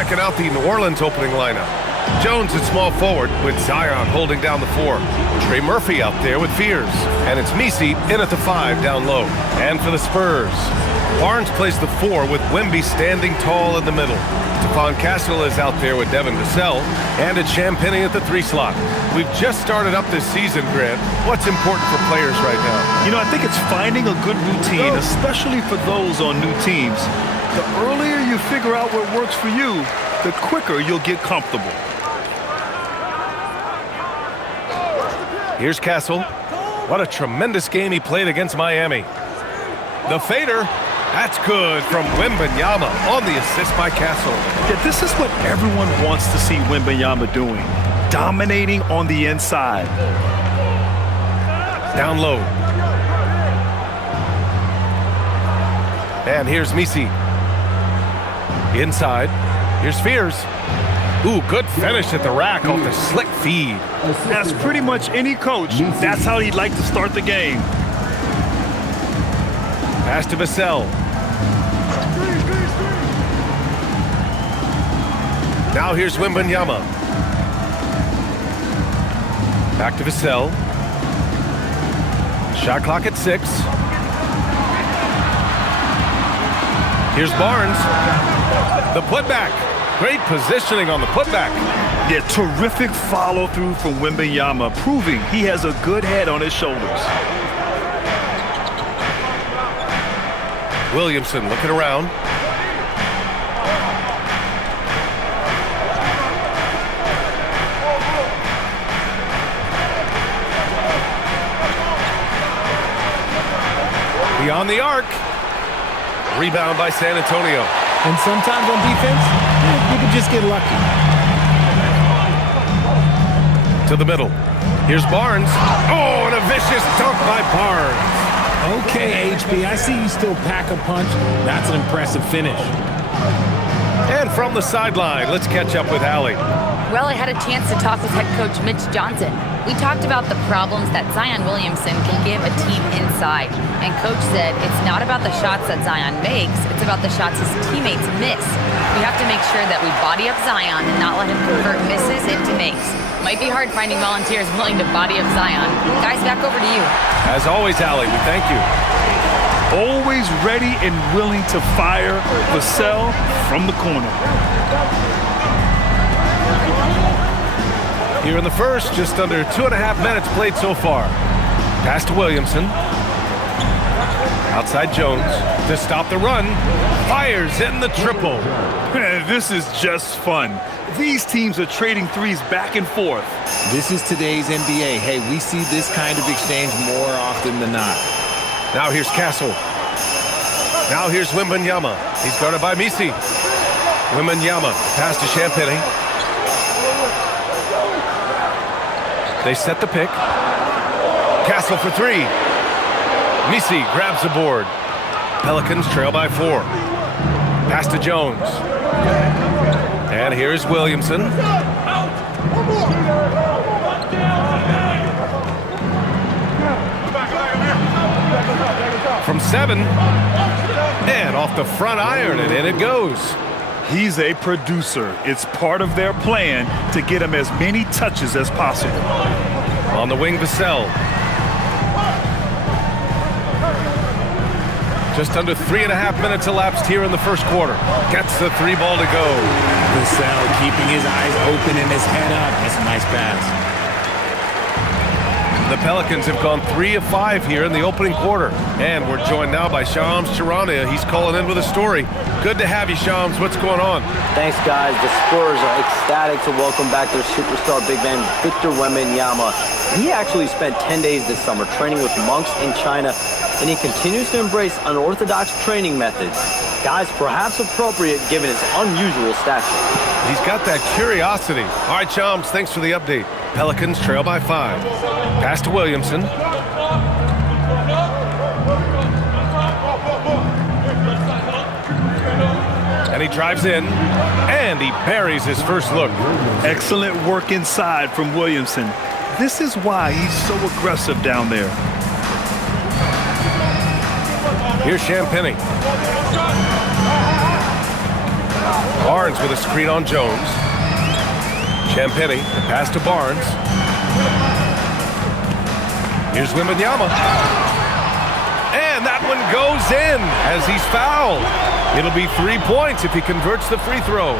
checking out the New Orleans opening lineup. Jones at small forward with Zion holding down the 4. Trey Murphy out there with Fears. And it's Messi in at the 5 down low. And for the Spurs, Barnes plays the 4 with Wemby standing tall in the middle. Stephon Castle is out there with Devin Vassell. And it's Champagnie at the 3 slot. We've just started up this season, Grant. What's important for players right now? You know, I think it's finding a good routine, especially for those on new teams. The earlier you figure out what works for you, the quicker you'll get comfortable. Here's Castle. What a tremendous game he played against Miami. The fader. That's good from Wembanyama on the assist by Castle. Yeah, this is what everyone wants to see Wembanyama doing. Dominating on the inside. Down low. And here's Messi. Inside. Here's Fears. Ooh, good finish at the rack off the slick feed. That's pretty much any coach. That's how he'd like to start the game. Pass to Vassell. Now here's Wembanyama. Back to Vassell. Shot clock at 6. Here's Barnes. The putback. Great positioning on the putback. Yeah, terrific follow-through from Wembanyama, proving he has a good head on his shoulders. Williamson looking around. Beyond the arc. Rebound by San Antonio. And sometimes on defense, you can just get lucky. To the middle. Here's Barnes. Oh, and a vicious dunk by Barnes. Okay, HB, I see you still pack a punch. That's an impressive finish. And from the sideline, let's catch up with Allie. Well, I had a chance to talk with head coach Mitch Johnson. We talked about the problems that Zion Williamson can give a team inside. And coach said it's not about the shots that Zion makes, it's about the shots his teammates miss. We have to make sure that we body up Zion and not let him convert misses into makes. Might be hard finding volunteers willing to body up Zion. Guys, back over to you. As always, Allie, we thank you. Always ready and willing to fire Vassell from the corner. Here in the first, just under 2.5 minutes played so far. Pass to Williamson. Outside Jones to stop the run. Fires in the triple. This is just fun. These teams are trading threes back and forth. This is today's NBA. Hey, we see this kind of exchange more often than not. Now here's Castle. Now here's Wembanyama. He's guarded by Messi. Wembanyama pass to Champagnie. They set the pick. Castle for 3. Messi grabs the board. Pelicans trail by 4. Pass to Jones. And here's Williamson. From 7. And off the front iron, and in it goes. He's a producer. It's part of their plan to get him as many touches as possible. On the wing, Vassell. Just under 3.5 minutes elapsed here in the first quarter. Gets the 3 ball to go. Vassell keeping his eyes open and his head up. That's a nice pass. The Pelicans have gone 3 of 5 here in the opening quarter. And we're joined now by Shams Charania. He's calling in with a story. Good to have you, Shams. What's going on? Thanks, guys. The Spurs are ecstatic to welcome back their superstar big man, Victor Wembanyama. He actually spent 10 days this summer training with monks in China, and he continues to embrace unorthodox training methods. Guys, perhaps appropriate given his unusual stature. He's got that curiosity. All right, Shams, thanks for the update. Pelicans trail by 5. Pass to Williamson. And he drives in, and he buries his first look. Excellent work inside from Williamson. This is why he's so aggressive down there. Here's Champagnie. Barnes with a screen on Jones. Champagny, the pass to Barnes. Here's Wembanyama. And that one goes in as he's fouled. It'll be 3 points if he converts the free throw.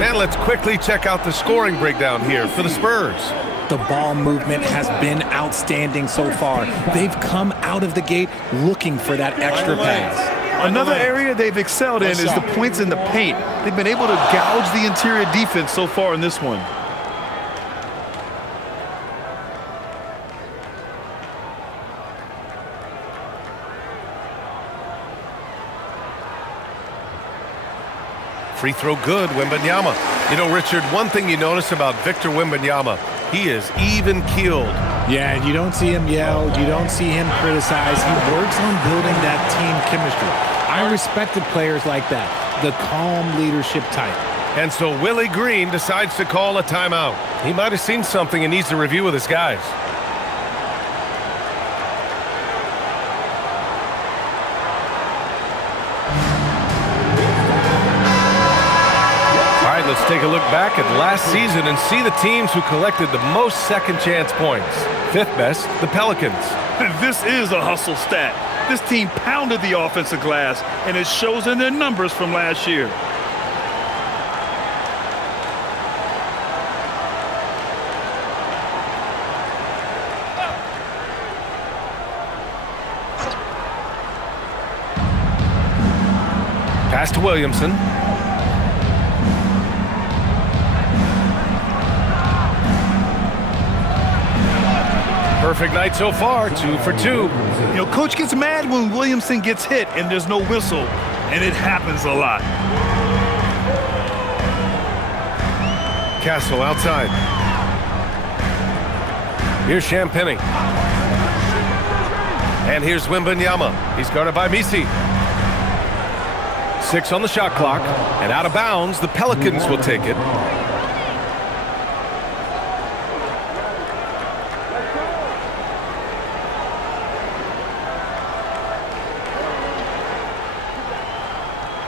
And let's quickly check out the scoring breakdown here for the Spurs. The ball movement has been outstanding so far. They've come out of the gate looking for that extra pass. Another area they've excelled in is the points in the paint. They've been able to gouge the interior defense so far in this one. Free throw good, Wembanyama. You know, Richard, one thing you notice about Victor Wembanyama, he is even-keeled. Yeah, and you don't see him yell. You don't see him criticize. He works on building that team chemistry. I respected players like that, the calm leadership type. And so Willie Green decides to call a timeout. He might have seen something and needs to review with his guys. All right, let's take a look back at last season and see the teams who collected the most second chance points. Fifth best, the Pelicans. This is a hustle stat. This team pounded the offensive glass, and it shows in their numbers from last year. Pass to Williamson. Perfect night so far, 2 for 2. You know, coach gets mad when Williamson gets hit and there's no whistle, and it happens a lot. Castle outside. Here's Champagny. And here's Wembanyama. He's guarded by Misi. 6 on the shot clock. And out of bounds, the Pelicans will take it.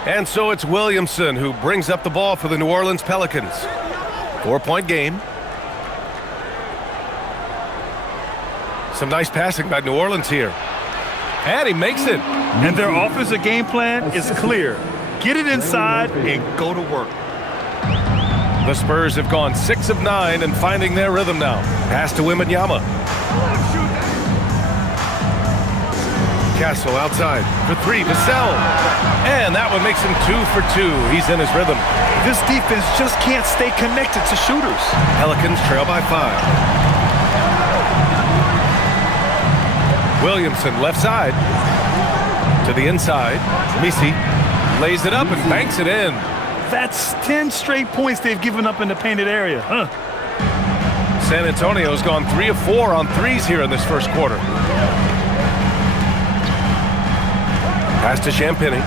And so it's Williamson who brings up the ball for the New Orleans Pelicans. 4-point game. Some nice passing by New Orleans here. And he makes it. And their offensive game plan is clear. Get it inside and go to work. The Spurs have gone 6 of 9 and finding their rhythm now. Pass to Wembanyama. Castle outside for 3. Vassell. And that one makes him 2 for 2. He's in his rhythm. This defense just can't stay connected to shooters. Pelicans trail by 5. Williamson left side to the inside. Misi lays it up and banks it in. That's 10 straight points they've given up in the painted area. San Antonio's gone 3 of 4 on threes here in this first quarter. Pass to Champagny.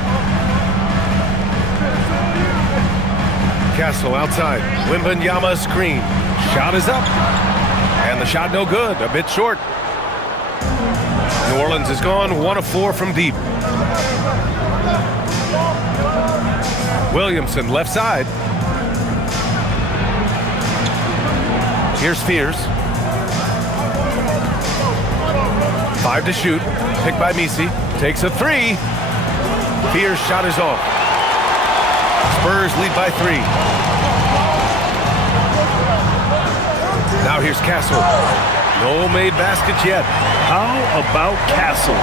Castle outside. Wembanyama screen. Shot is up. And the shot no good. A bit short. New Orleans has gone 1 of 4 from deep. Williamson left side. Here's Fears. 5 to shoot. Picked by Misi. Takes a 3. Fears shot is off. Spurs lead by 3. Now here's Castle. No made baskets yet. How about Castle?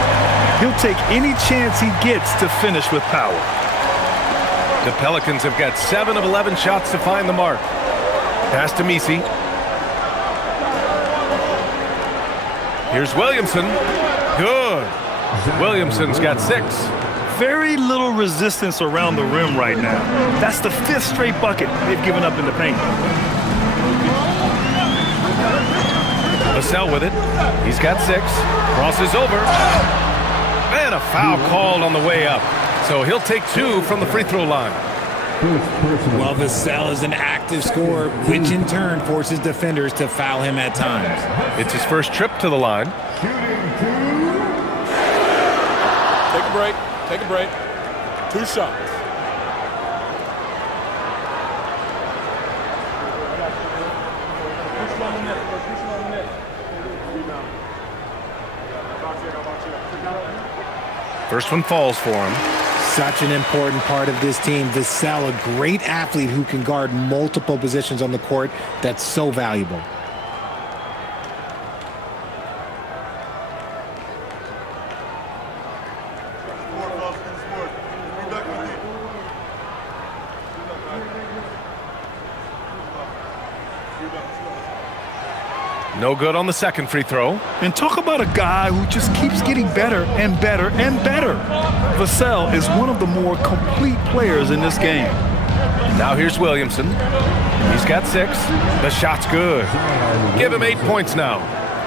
He'll take any chance he gets to finish with power. The Pelicans have got 7 of 11 shots to find the mark. Pass to Misi. Here's Williamson. Good. Williamson's got 6. Very little resistance around the rim right now. That's the 5th straight bucket they've given up in the paint. Vassell with it. He's got 6. Crosses over. And a foul called on the way up. So he'll take 2 from the free throw line. Well, Vassell is an active scorer, which in turn forces defenders to foul him at times. It's his first trip to the line. Take a break. Take a break. 2 shots. First one falls for him. Such an important part of this team. Vassell, a great athlete who can guard multiple positions on the court. That's so valuable. No good on the second free throw. And talk about a guy who just keeps getting better and better and better. Vassell is one of the more complete players in this game. Now here's Williamson. He's got 6. The shot's good. Give him 8 points now.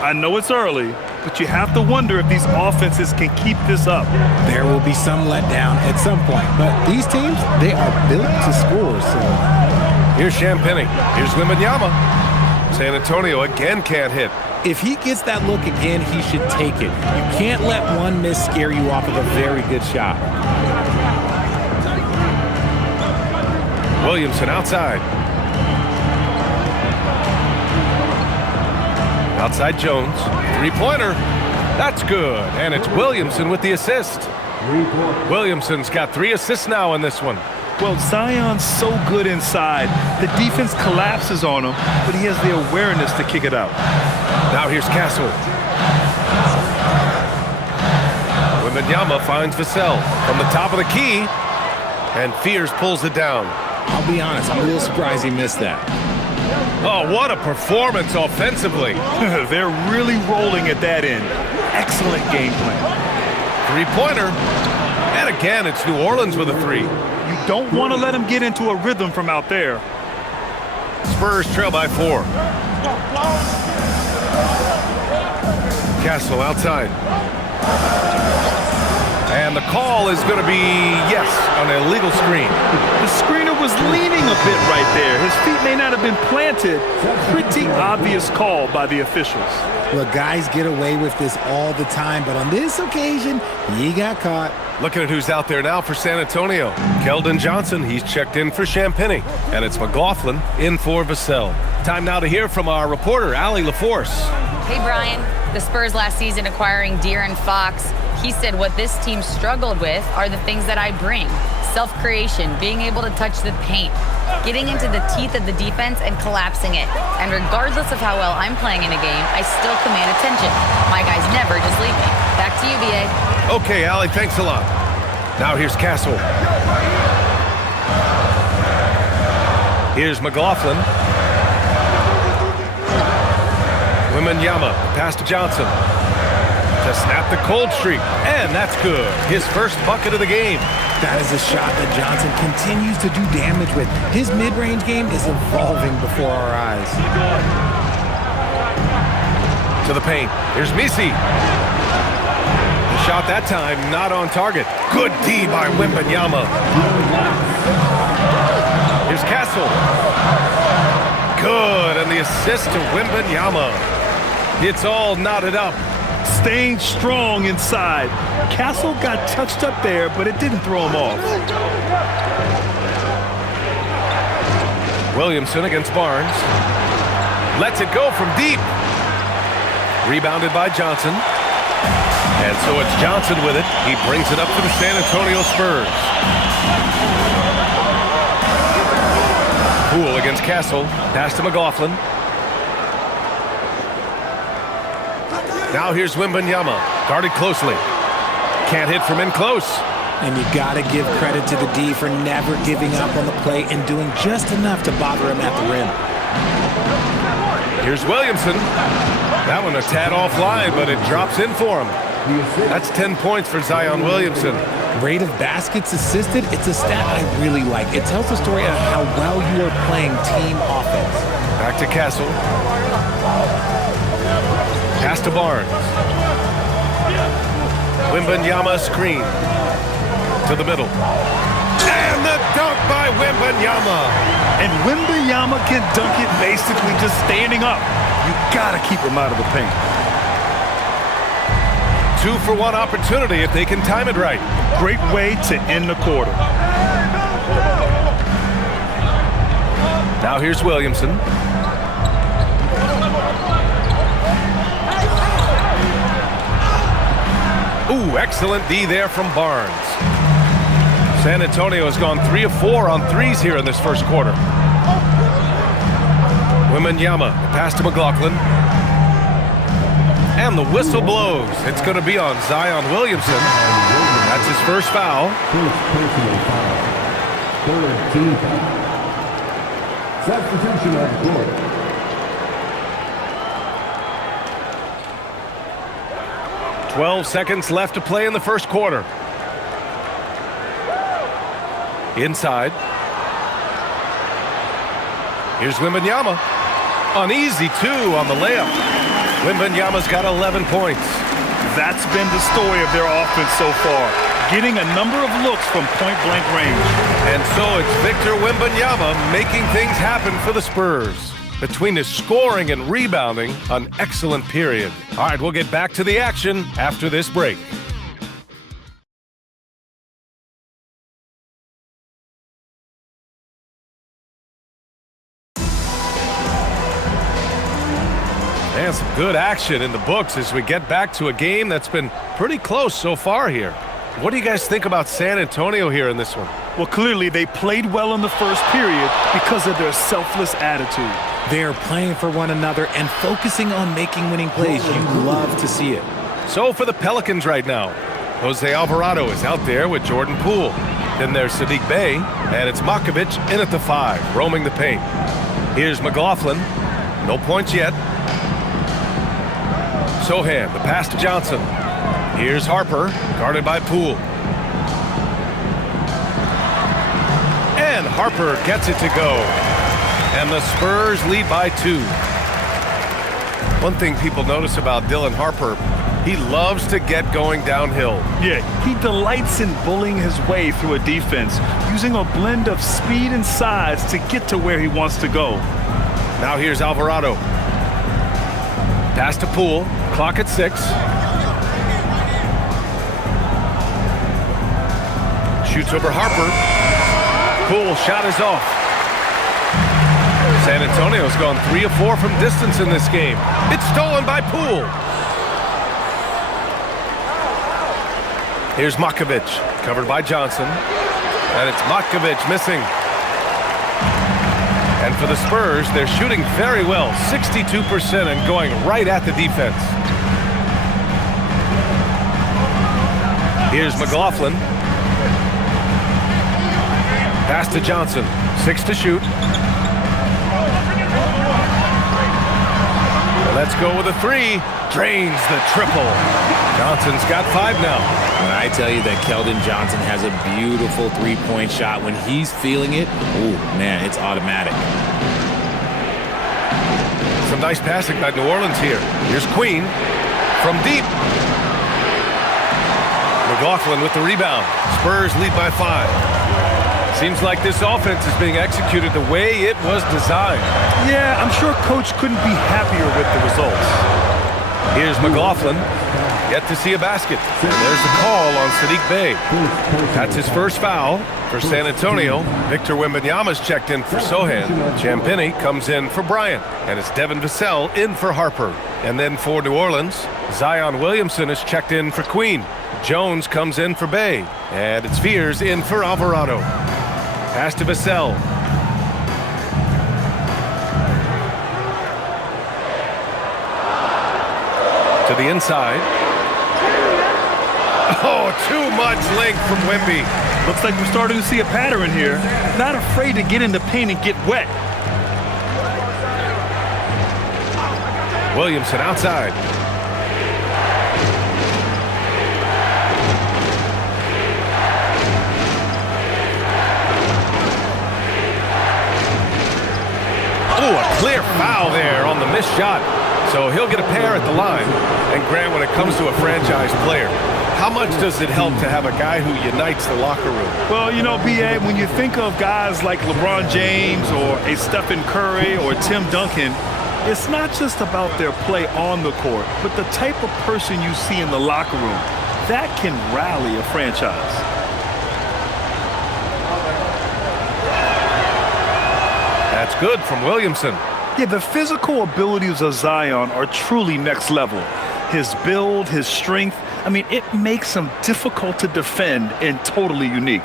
I know it's early, but you have to wonder if these offenses can keep this up. There will be some letdown at some point, but these teams, they are built to score, so. Here's Champagny. Here's Wembanyama. San Antonio again can't hit. If he gets that look again, he should take it. You can't let one miss scare you off of a very good shot. Williamson outside. Outside Jones. Three-pointer. That's good. And it's Williamson with the assist. Williamson's got 3 assists now in this one. Well, Zion's so good inside. The defense collapses on him, but he has the awareness to kick it out. Now here's Castle. Wembanyama finds Vassell from the top of the key, and Fears pulls it down. I'll be honest, I'm a little surprised he missed that. Oh, what a performance offensively. They're really rolling at that end. Excellent game plan. Three-pointer. And again, it's New Orleans with a 3. You don't want to let him get into a rhythm from out there. Spurs trail by 4. Castle outside. And the call is going to be, yes, an illegal screen. The screener was leaning a bit right there. His feet may not have been planted. Pretty obvious call by the officials. Look, guys get away with this all the time, but on this occasion, he got caught. Looking at who's out there now for San Antonio. Keldon Johnson, he's checked in for Champagny. And it's McLaughlin in for Vassell. Time now to hear from our reporter, Allie LaForce. Hey, Brian. The Spurs last season acquiring De'Aaron Fox. He said what this team struggled with are the things that I bring. Self-creation, being able to touch the paint, getting into the teeth of the defense and collapsing it. And regardless of how well I'm playing in a game, I still command attention. My guys never just leave me. Back to you, B.A. Okay, Allie, thanks a lot. Now here's Castle. Here's McLaughlin. Wembanyama, pass to Johnson. To snap the cold streak, and that's good. His first bucket of the game. That is a shot that Johnson continues to do damage with. His mid-range game is evolving before our eyes. To the paint. Here's Misi. The shot that time not on target. Good D by Wembanyama. Here's Castle. Good, and the assist to Wembanyama. It's all knotted up. Staying strong inside. Castle got touched up there, but it didn't throw him off. Williamson against Barnes. Lets it go from deep. Rebounded by Johnson. And so it's Johnson with it. He brings it up for the San Antonio Spurs. Poole against Castle. Pass to McLaughlin. Now here's Wembanyama, guarded closely. Can't hit from in close. And you got to give credit to the D for never giving up on the play and doing just enough to bother him at the rim. Here's Williamson. That one a tad offline, but it drops in for him. That's 10 points for Zion Williamson. Rate of baskets assisted, it's a stat I really like. It tells the story of how well you are playing team offense. Back to Castle. Pass to Barnes. Wembanyama screen. To the middle. And the dunk by Wembanyama. And Wembanyama can dunk it basically just standing up. You gotta keep him out of the paint. 2-for-1 opportunity if they can time it right. Great way to end the quarter. Now here's Williamson. Ooh, Excellent D there from Barnes. San Antonio has gone 3 of 4 on threes here in this first quarter. Wembanyama, pass to McLaughlin. And the whistle blows. It's going to be on Zion Williamson. That's his first foul. Substitution on the court. "12 seconds left to play in the first quarter. Inside. Here's Wembanyama. An easy 2 on the layup. Wembanyama's got 11 points. That's been the story of their offense so far, getting a number of looks from point-blank range. And so it's Victor Wembanyama making things happen for the Spurs. Between his scoring and rebounding, an excellent period. All right, we'll get back to the action after this break. And some good action in the books as we get back to a game that's been pretty close so far here. What do you guys think about San Antonio here in this one? Well, clearly they played well in the first period because of their selfless attitude. They're playing for one another and focusing on making winning plays. You love to see it. So for the Pelicans right now, Jose Alvarado is out there with Jordan Poole. Then there's Sadiq Bey, and it's Makovich in at the 5, roaming the paint. Here's McLaughlin. No points yet. Sohan, the pass to Johnson. Here's Harper, guarded by Poole. And Harper gets it to go. And the Spurs lead by 2. One thing people notice about Dylan Harper, he loves to get going downhill. Yeah, he delights in bullying his way through a defense, using a blend of speed and size to get to where he wants to go. Now here's Alvarado. Pass to Poole, clock at 6. Shoots over Harper. Poole shot is off. San Antonio's gone 3 of 4 from distance in this game. It's stolen by Poole. Here's Makovich, covered by Johnson. And it's Makovich missing. And for the Spurs, they're shooting very well, 62% and going right at the defense. Here's McLaughlin. Pass to Johnson, 6 to shoot. Let's go with a 3. Drains the triple. Johnson's got 5 now. When I tell you that Keldon Johnson has a beautiful three-point shot, when he's feeling it, ooh, man, it's automatic. Some nice passing by New Orleans here. Here's Queen from deep. McLaughlin with the rebound. Spurs lead by 5. Seems like this offense is being executed the way it was designed. Yeah, I'm sure Coach couldn't be happier with the results. Here's McLaughlin. Yet to see a basket. And there's the call on Sadiq Bey. That's his first foul for San Antonio. Victor Wembanyama's checked in for Sohan. Champagnie comes in for Bryant. And it's Devin Vassell in for Harper. And then for New Orleans, Zion Williamson is checked in for Queen. Jones comes in for Bey. And it's Fears in for Alvarado. Pass to Vassell. To the inside. Oh, too much length from Wemby. Looks like we're starting to see a pattern here. Not afraid to get in the paint and get wet. Williamson outside. Oh, a clear foul there on the missed shot. So he'll get a pair at the line. And Grant, when it comes to a franchise player, how much does it help to have a guy who unites the locker room? Well, you know, B.A., when you think of guys like LeBron James or a Stephen Curry or Tim Duncan, it's not just about their play on the court, but the type of person you see in the locker room. That can rally a franchise. That's good from Williamson. Yeah, the physical abilities of Zion are truly next level. His build, his strength, I mean, it makes him difficult to defend and totally unique.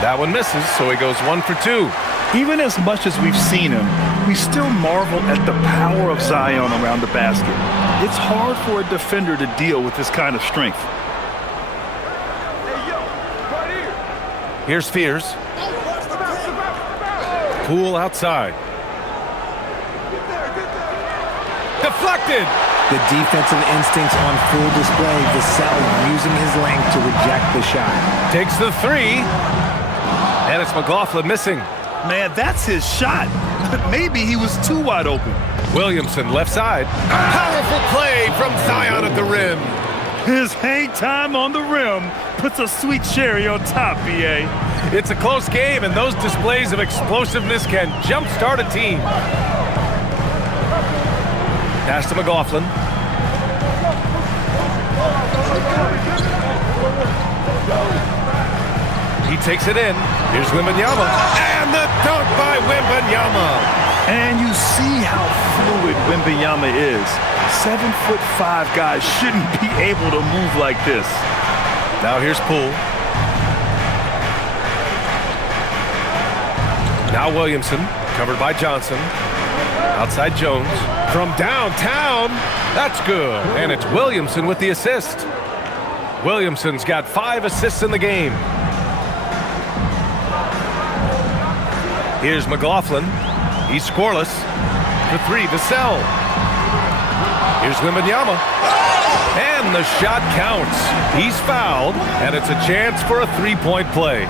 That one misses, so he goes 1 for 2. Even as much as we've seen him, we still marvel at the power of Zion around the basket. It's hard for a defender to deal with this kind of strength. Here's Fears. Poole outside. Deflected! The defensive instincts on full display. Vassell using his length to reject the shot. Takes the 3. And it's McLaughlin missing. Man, that's his shot. Maybe he was too wide open. Williamson left side. Powerful play from Zion at the rim. His hang time on the rim puts a sweet cherry on top, B.A. It's a close game, and those displays of explosiveness can jumpstart a team. Pass to McLaughlin. He takes it in. Here's Wembanyama. And the dunk by Wembanyama. And you see how fluid Wembanyama is. 7'5" guys shouldn't be able to move like this. Now here's Poole. Now Williamson, covered by Johnson. Outside Jones. From downtown. That's good. And it's Williamson with the assist. Williamson's got 5 assists in the game. Here's McLaughlin. He's scoreless. For 3, Vassell. Here's Wembanyama. And the shot counts. He's fouled, and it's a chance for a 3-point play.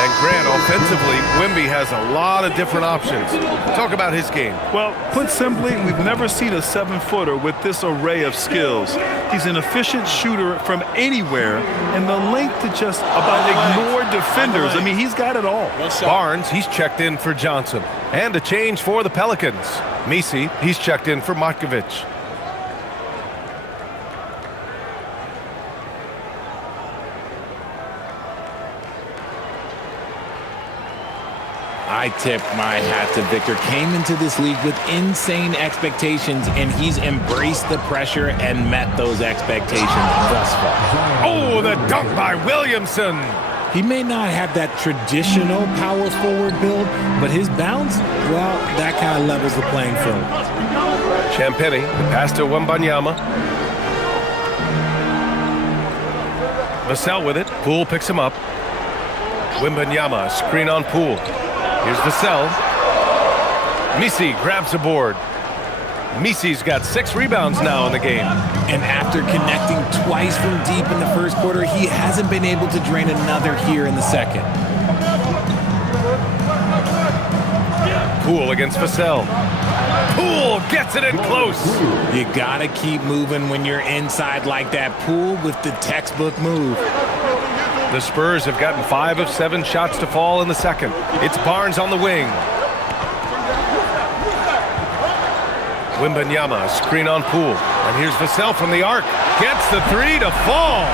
And Grant, offensively, Wemby has a lot of different options. Talk about his game. Well, put simply, we've never seen a 7-footer with this array of skills. He's an efficient shooter from anywhere, and the length to just about ignore defenders. I mean, he's got it all. Barnes, he's checked in for Johnson. And a change for the Pelicans. Misi, he's checked in for Matkovic. I tip my hat to Victor. Came into this league with insane expectations, and he's embraced the pressure and met those expectations thus far. Oh, the dunk by Williamson. He may not have that traditional power forward build, but his bounce, well, that kind of levels the playing field. Champagny, the pass to Wembanyama. Vassell with it. Poole picks him up. Wembanyama, screen on Poole. Here's Vassell. Misi grabs a board. Misi's got 6 rebounds now in the game. And after connecting twice from deep in the first quarter, he hasn't been able to drain another here in the second. Poole against Vassell. Poole gets it in close. You gotta keep moving when you're inside like that. Poole with the textbook move. The Spurs have gotten 5 of 7 shots to fall in the second. It's Barnes on the wing. Wembanyama, screen on Poole. And here's Vassell from the arc. Gets the 3 to fall.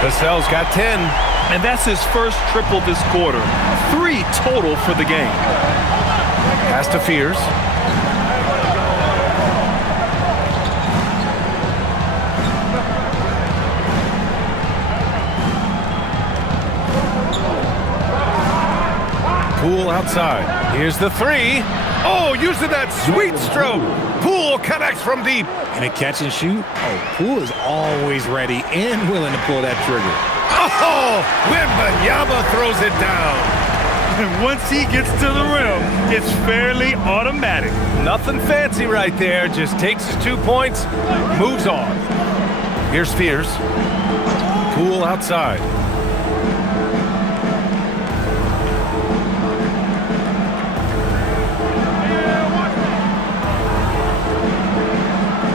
Vassell's got 10. And that's his first triple this quarter. 3 total for the game. Pass to Fears. Poole outside. Here's the 3. Oh, using that sweet stroke. Poole connects from deep. And a catch and shoot? Oh, Poole is always ready and willing to pull that trigger. Oh, Wembanyama throws it down. And once he gets to the rim, it's fairly automatic. Nothing fancy right there. Just takes his 2 points, moves on. Here's Fears. Poole outside.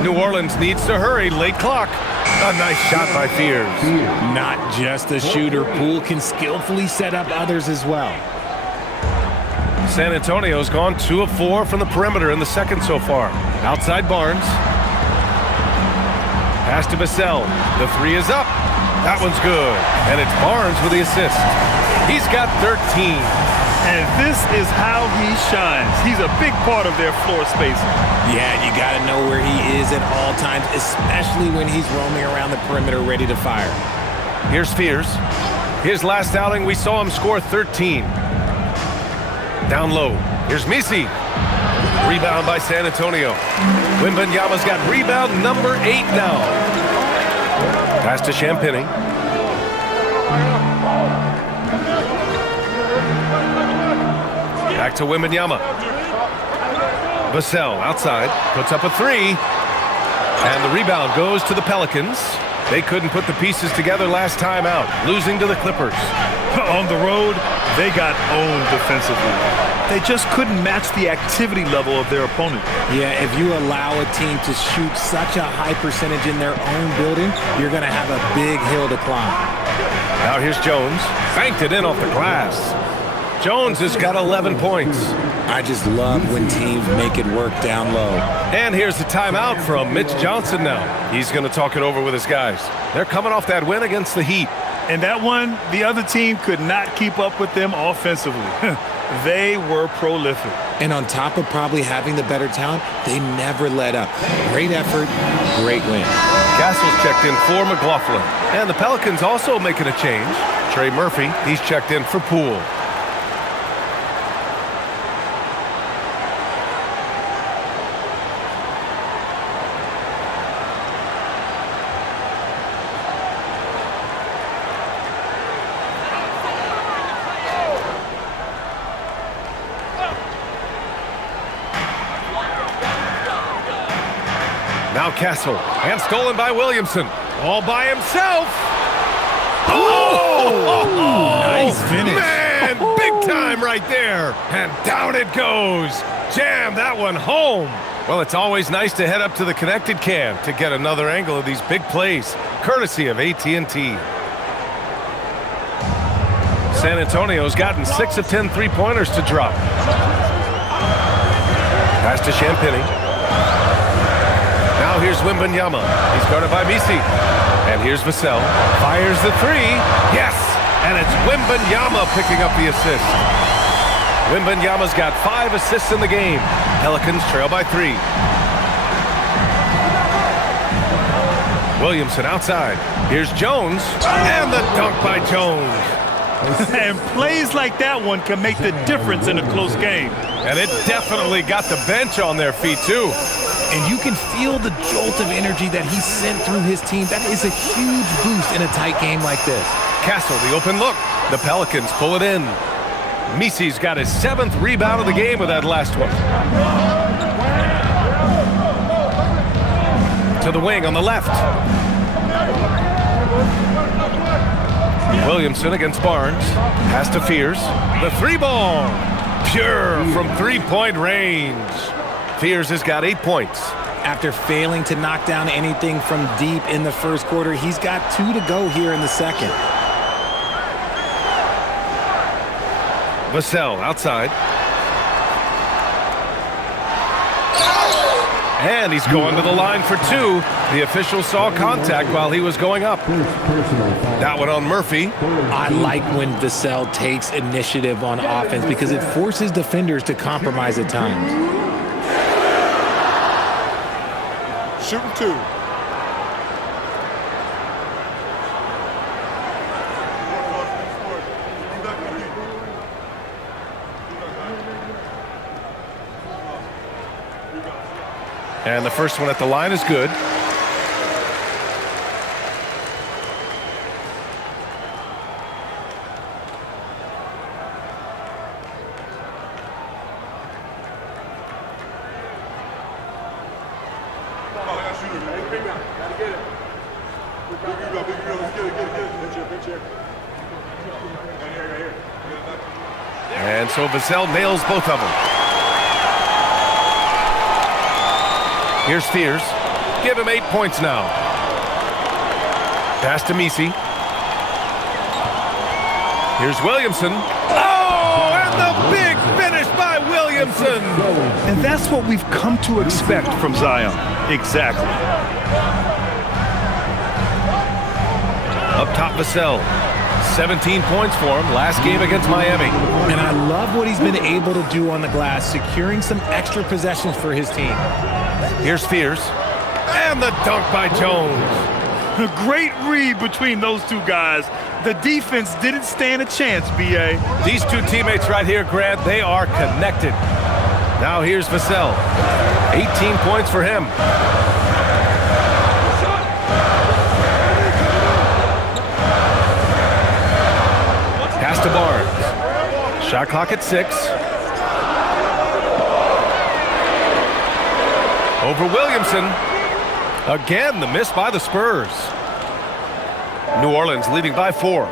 New Orleans needs to hurry. Late clock. A nice shot by Fears. Not just a shooter. Poole can skillfully set up others as well. San Antonio's gone 2 of 4 from the perimeter in the second so far. Outside Barnes. Pass to Vassell. The three is up. That one's good. And it's Barnes with the assist. He's got 13. And this is how he shines. He's a big part of their floor spacing. Yeah, you got to know where he is at all times, especially when he's roaming around the perimeter ready to fire. Here's Fears. His last outing, we saw him score 13. Down low. Here's Misi. Rebound by San Antonio. Wembanyama's got rebound number 8 now. Pass to Champagny. Back to Wembanyama. Vassell outside. Puts up a three. And the rebound goes to the Pelicans. They couldn't put the pieces together last time out, losing to the Clippers. On the road, they got owned defensively. They just couldn't match the activity level of their opponent. Yeah, if you allow a team to shoot such a high percentage in their own building, you're going to have a big hill to climb. Now here's Jones. Banked it in off the glass. Jones has got 11 points. I just love when teams make it work down low. And here's the timeout from Mitch Johnson now. He's going to talk it over with his guys. They're coming off that win against the Heat. And that one, the other team could not keep up with them offensively. They were prolific. And on top of probably having the better talent, they never let up. Great effort, great win. Castle's checked in for McLaughlin. And the Pelicans also making a change. Trey Murphy, he's checked in for Poole. Now Castle, and stolen by Williamson. All by himself. Oh! Nice finish. Man, big time right there. And down it goes. Jam that one home. Well, it's always nice to head up to the connected cam to get another angle of these big plays, courtesy of AT&T. San Antonio's gotten 6 of 10 three-pointers to drop. Pass to Champagny. Now here's Wembanyama. He's guarded by Misi. And here's Vassell. Fires the three. Yes! And it's Wembanyama picking up the assist. Wembanyama's got 5 assists in the game. Pelicans trail by 3. Williamson outside. Here's Jones. And the dunk by Jones. And plays like that one can make the difference in a close game. And it definitely got the bench on their feet, too. And you can feel the jolt of energy that he sent through his team. That is a huge boost in a tight game like this. Castle, the open look. The Pelicans pull it in. Misi's got his 7th rebound of the game with that last one. To the wing on the left. Williamson against Barnes. Pass to Fears. The 3-ball. Pure from 3-point range. Fears has got 8 points. After failing to knock down anything from deep in the first quarter, he's got 2 to go here in the second. Vassell outside. And he's going to the line for 2. The official saw contact while he was going up. That one on Murphy. I like when Vassell takes initiative on offense because it forces defenders to compromise at times. Shooting 2. And the first one at the line is good. And so Vassell nails both of them. Here's Fears. Give him 8 points now. Pass to Misi. Here's Williamson. Oh, and the big finish by Williamson. And that's what we've come to expect from Zion. Exactly. Up top, Vassell. 17 points for him last game against Miami. And I love what he's been able to do on the glass, securing some extra possessions for his team. Here's Fears. And the dunk by Jones. A great read between those two guys. The defense didn't stand a chance, B.A. These two teammates right here, Grant, they are connected. Now here's Vassell. 18 points for him. Pass to Barnes. Shot clock at 6. Over Williamson. Again, the miss by the Spurs. New Orleans leading by 4.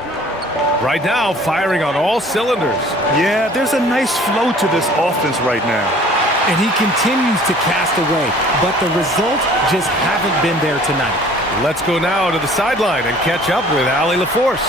Right now, firing on all cylinders. Yeah, there's a nice flow to this offense right now. And he continues to cast away, but the results just haven't been there tonight. Let's go now to the sideline and catch up with Allie LaForce.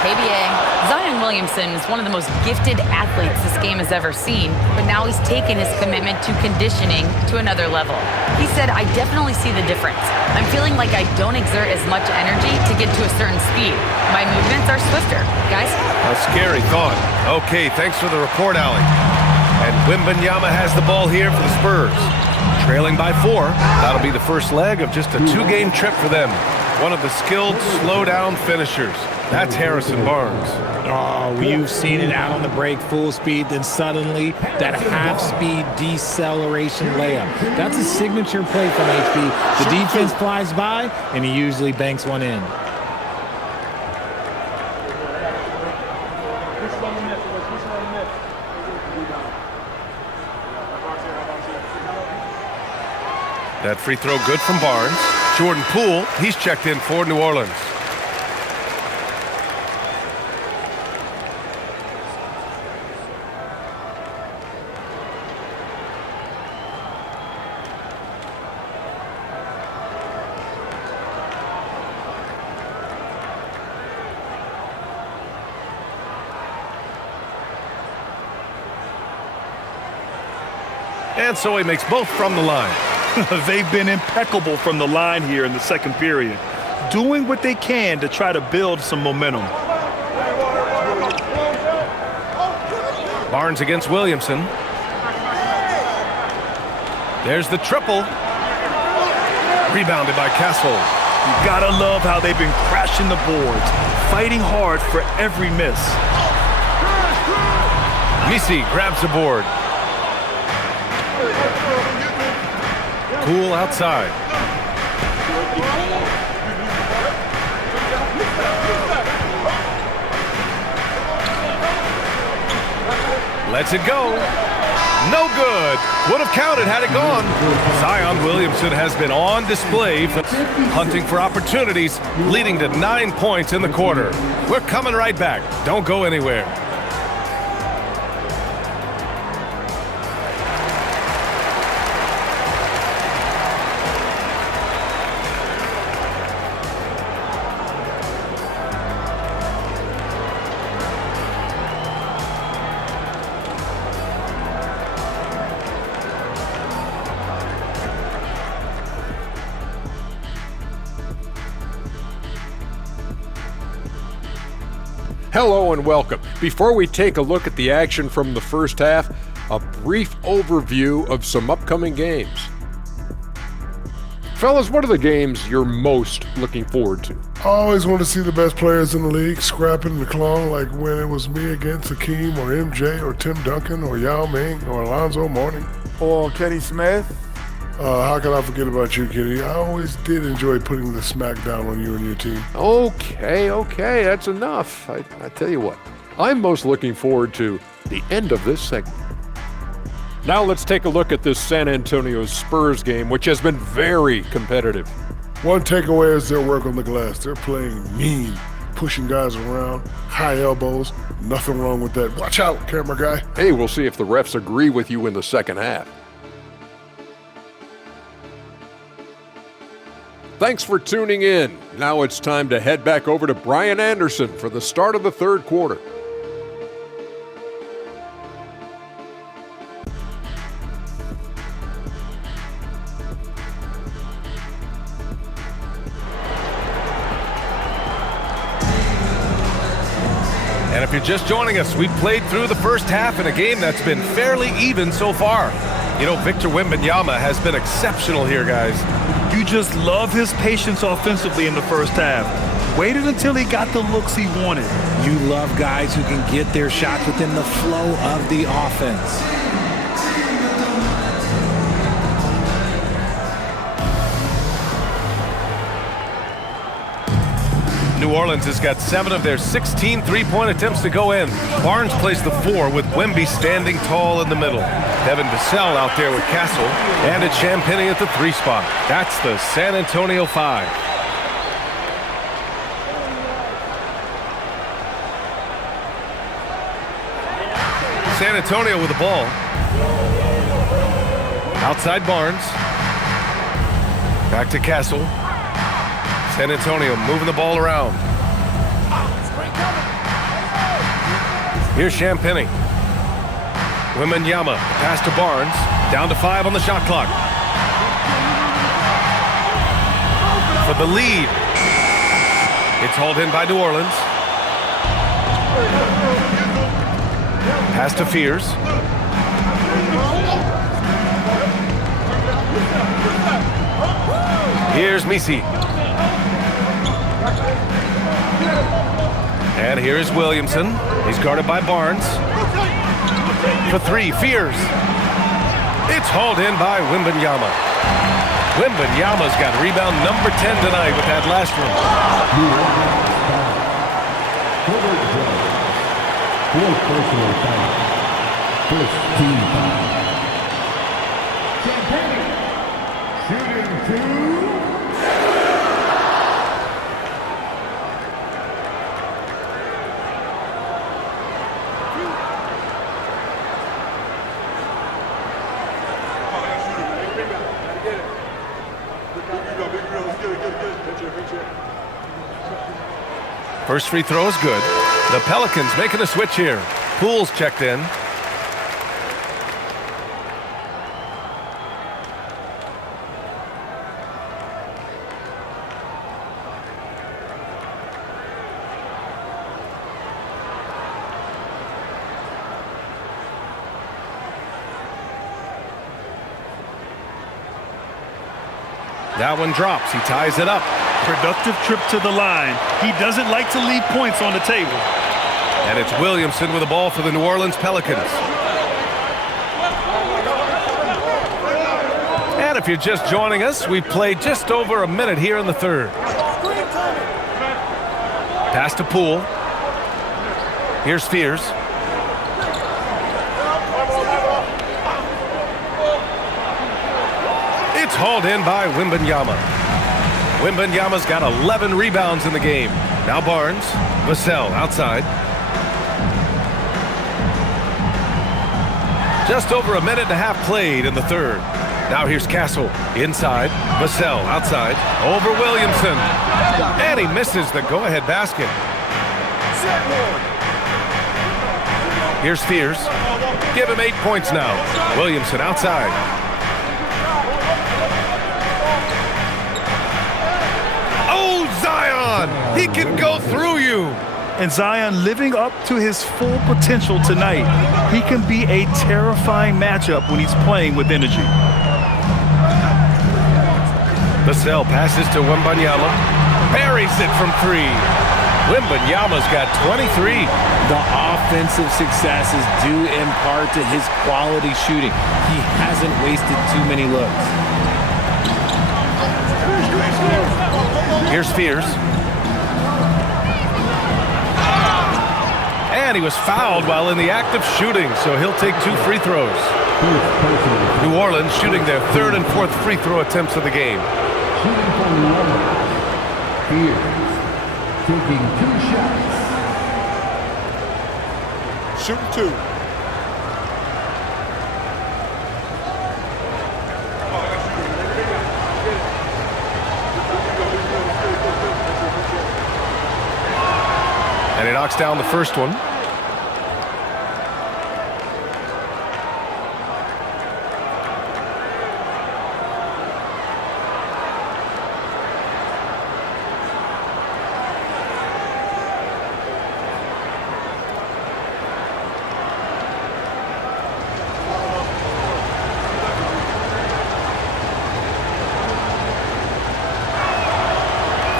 Hey, BA. Zion Williamson is one of the most gifted athletes this game has ever seen, but now he's taken his commitment to conditioning to another level. He said, I definitely see the difference. I'm feeling like I don't exert as much energy to get to a certain speed. My movements are swifter. Guys? A scary thought. Okay, thanks for the report, Allie. And Wembanyama has the ball here for the Spurs. Trailing by 4. That'll be the first leg of just a 2-game trip for them. One of the skilled, slow-down finishers. That's Harrison Barnes. Oh, you've seen it out on the break, full speed, then suddenly that half-speed deceleration layup. That's a signature play from HB. The defense flies by, and he usually banks one in. That free throw good from Barnes. Jordan Poole, he's checked in for New Orleans. And so he makes both from the line. They've been impeccable from the line here in the second period, doing what they can to try to build some momentum. Barnes against Williamson. There's the triple. Rebounded by Castle. You gotta love how they've been crashing the boards, fighting hard for every miss. Misi grabs the board. Poole outside. Lets it go. No good. Would have counted had it gone. Zion Williamson has been on display, hunting for opportunities, leading to 9 points in the quarter. We're coming right back. Don't go anywhere. Hello and welcome. Before we take a look at the action from the first half, a brief overview of some upcoming games. Fellas, what are the games you're most looking forward to? I always want to see the best players in the league scrapping the claw, like when it was me against Hakeem or MJ or Tim Duncan or Yao Ming or Alonzo Mourning. Or Kenny Smith. How can I forget about you, Kenny? I always did enjoy putting the smack down on you and your team. Okay, that's enough. I tell you what, I'm most looking forward to the end of this segment. Now let's take a look at this San Antonio Spurs game, which has been very competitive. One takeaway is their work on the glass. They're playing mean, pushing guys around, high elbows, nothing wrong with that. Watch out, camera guy. Hey, we'll see if the refs agree with you in the second half. Thanks for tuning in. Now it's time to head back over to Brian Anderson for the start of the third quarter. if you're just joining us, we played through the first half in a game that's been fairly even so far. You know, Victor Wembanyama has been exceptional here, guys. You just love his patience offensively in the first half. Waited until he got the looks he wanted. You love guys who can get their shots within the flow of the offense. New Orleans has got 7 of their 16 three-point attempts to go in. Barnes plays the 4 with Wemby standing tall in the middle. Devin Vassell out there with Castle, and it's Champagnie at the 3 spot. That's the San Antonio 5. San Antonio with the ball. Outside Barnes. Back to Castle. San Antonio moving the ball around. Here's Champagnie. Wembanyama, pass to Barnes. Down to 5 on the shot clock. For the lead. It's hauled in by New Orleans. Pass to Fears. Here's Misi. And here is Williamson. He's guarded by Barnes. For 3, Fears. It's hauled in by Wembanyama. Wembanyama's got rebound number 10 tonight with that last one. First free throw is good. The Pelicans making a switch here. Poole's checked in. That one drops. He ties it up. Productive trip to the line. He doesn't like to leave points on the table. And it's Williamson with the ball for the New Orleans Pelicans. And if you're just joining us, we played just over a minute here in the third. Pass to Poole. Here's Fears. It's hauled in by Wembanyama. Wembanyama's got 11 rebounds in the game. Now Barnes. Vassell outside. Just over a minute and a half played in the third. Now here's Castle inside. Vassell outside. Over Williamson. And he misses the go-ahead basket. Here's Fears. Give him 8 points now. Williamson outside. Zion! He can go through you! And Zion living up to his full potential tonight. He can be a terrifying matchup when he's playing with energy. Vassell passes to Wembanyama. Buries it from 3. Wembanyama's got 23. The offensive success is due in part to his quality shooting. He hasn't wasted too many looks. Here's Fears. And he was fouled while in the act of shooting, so he'll take 2 free throws. New Orleans shooting their 3rd and 4th free throw attempts of the game. Shooting for New Orleans. Fears taking 2 shots. Shooting 2. And he knocks down the first one.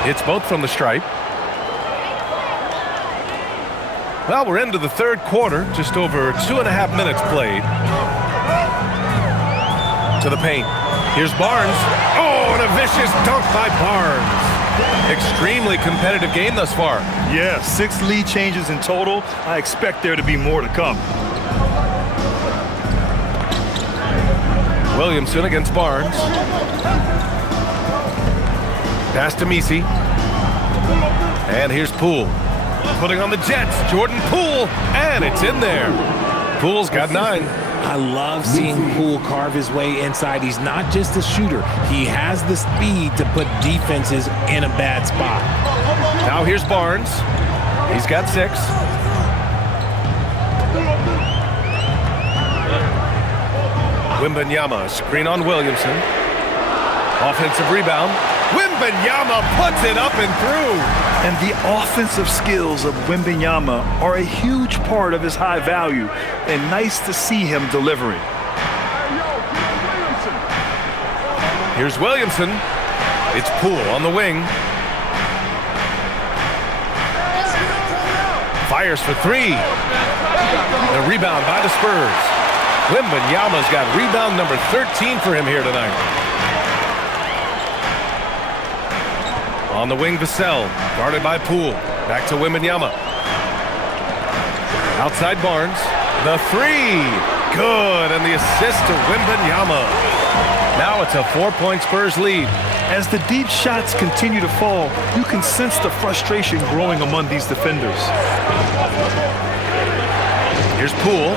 Hits both from the stripe. Well, we're into the third quarter. Just over 2.5 minutes played. To the paint. Here's Barnes. Oh, and a vicious dunk by Barnes. Extremely competitive game thus far. Yeah, 6 lead changes in total. I expect there to be more to come. Williamson against Barnes. Pass to Misi. And here's Poole. Putting on the Jets. Jordan Poole. And it's in there. Poole's got 9. I love seeing Poole carve his way inside. He's not just a shooter. He has the speed to put defenses in a bad spot. Now here's Barnes. He's got 6. Wembanyama, screen on Williamson. Offensive rebound. Wembanyama puts it up and through. And the offensive skills of Wembanyama are a huge part of his high value, and nice to see him delivering. Here's Williamson. It's Poole on the wing. Fires for 3. The rebound by the Spurs. Wembanyama's got rebound number 13 for him here tonight. On the wing, Vassell, guarded by Poole. Back to Wembanyama. Outside Barnes. The 3. Good, and the assist to Wembanyama. Now it's a 4-point Spurs lead. As the deep shots continue to fall, you can sense the frustration growing among these defenders. Here's Poole.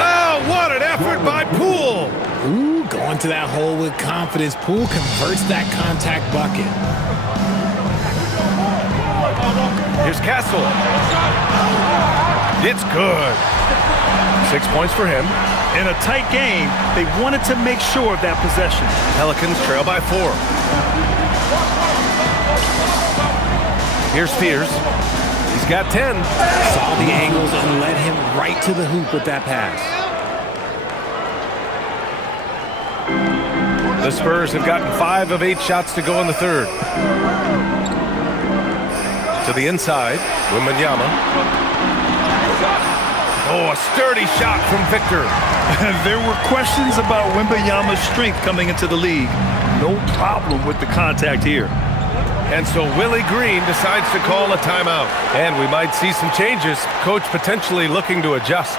Oh, what an effort by Poole! Ooh, going to that hole with confidence. Poole converts that contact bucket. Here's Castle. It's good. 6 points for him. In a tight game, they wanted to make sure of that possession. Pelicans trail by 4. Here's Fears. He's got 10. Saw the angles and led him right to the hoop with that pass. The Spurs have gotten 5 of 8 shots to go in the third. To the inside, Wembanyama. Oh, a sturdy shot from Victor. There were questions about Wembanyama's strength coming into the league. No problem with the contact here. And so Willie Green decides to call a timeout. And we might see some changes. Coach potentially looking to adjust.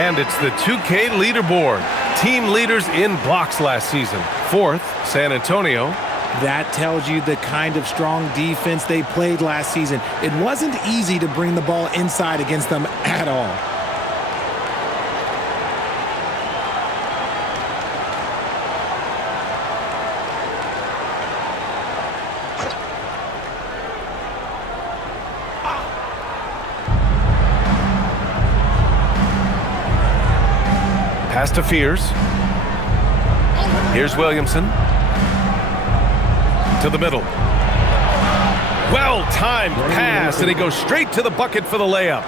And it's the 2K leaderboard. Team leaders in blocks last season. 4th, San Antonio. That tells you the kind of strong defense they played last season. It wasn't easy to bring the ball inside against them at all. Pass to Fears. Here's Williamson. To the middle. Well-timed pass, and he goes straight to the bucket for the layup.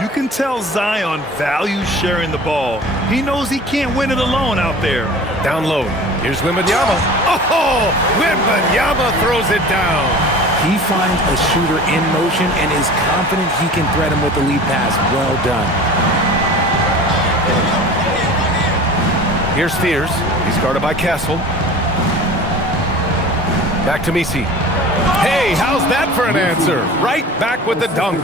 You can tell Zion values sharing the ball. He knows he can't win it alone out there. Down low. Here's Wembanyama. Oh, Wembanyama throws it down. He finds a shooter in motion and is confident he can thread him with the lead pass. Well done. Here's Fears. He's guarded by Castle. Back to Misi. Hey, how's that for an answer? Right back with the dunk.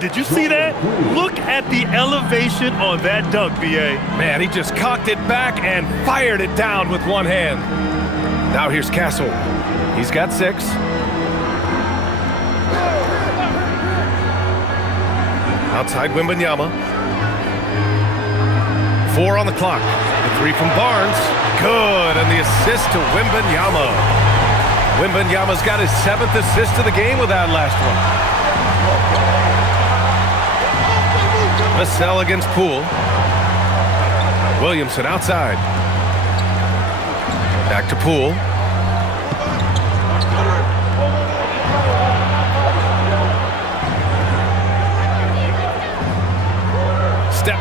Did you see that? Look at the elevation on that dunk, B.A. Man, he just cocked it back and fired it down with one hand. Now here's Castle. He's got 6. Outside Wembanyama. 4 on the clock. The 3 from Barnes. Good, and the assist to Wembanyama. Wembanyama's got his 7th assist of the game with that last one. Vassell against Poole. Williamson outside. Back to Poole.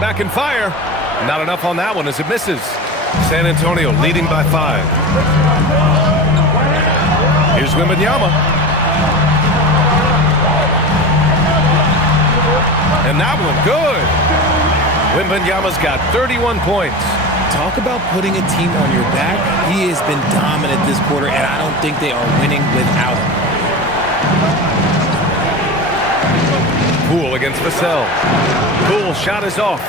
back and fire. Not enough on that one as it misses. San Antonio leading by 5. Here's Wembanyama. And that one good. Wembanyama's got 31 points. Talk about putting a team on your back. He has been dominant this quarter, and I don't think they are winning without him. Poole against Vassell. Poole shot is off.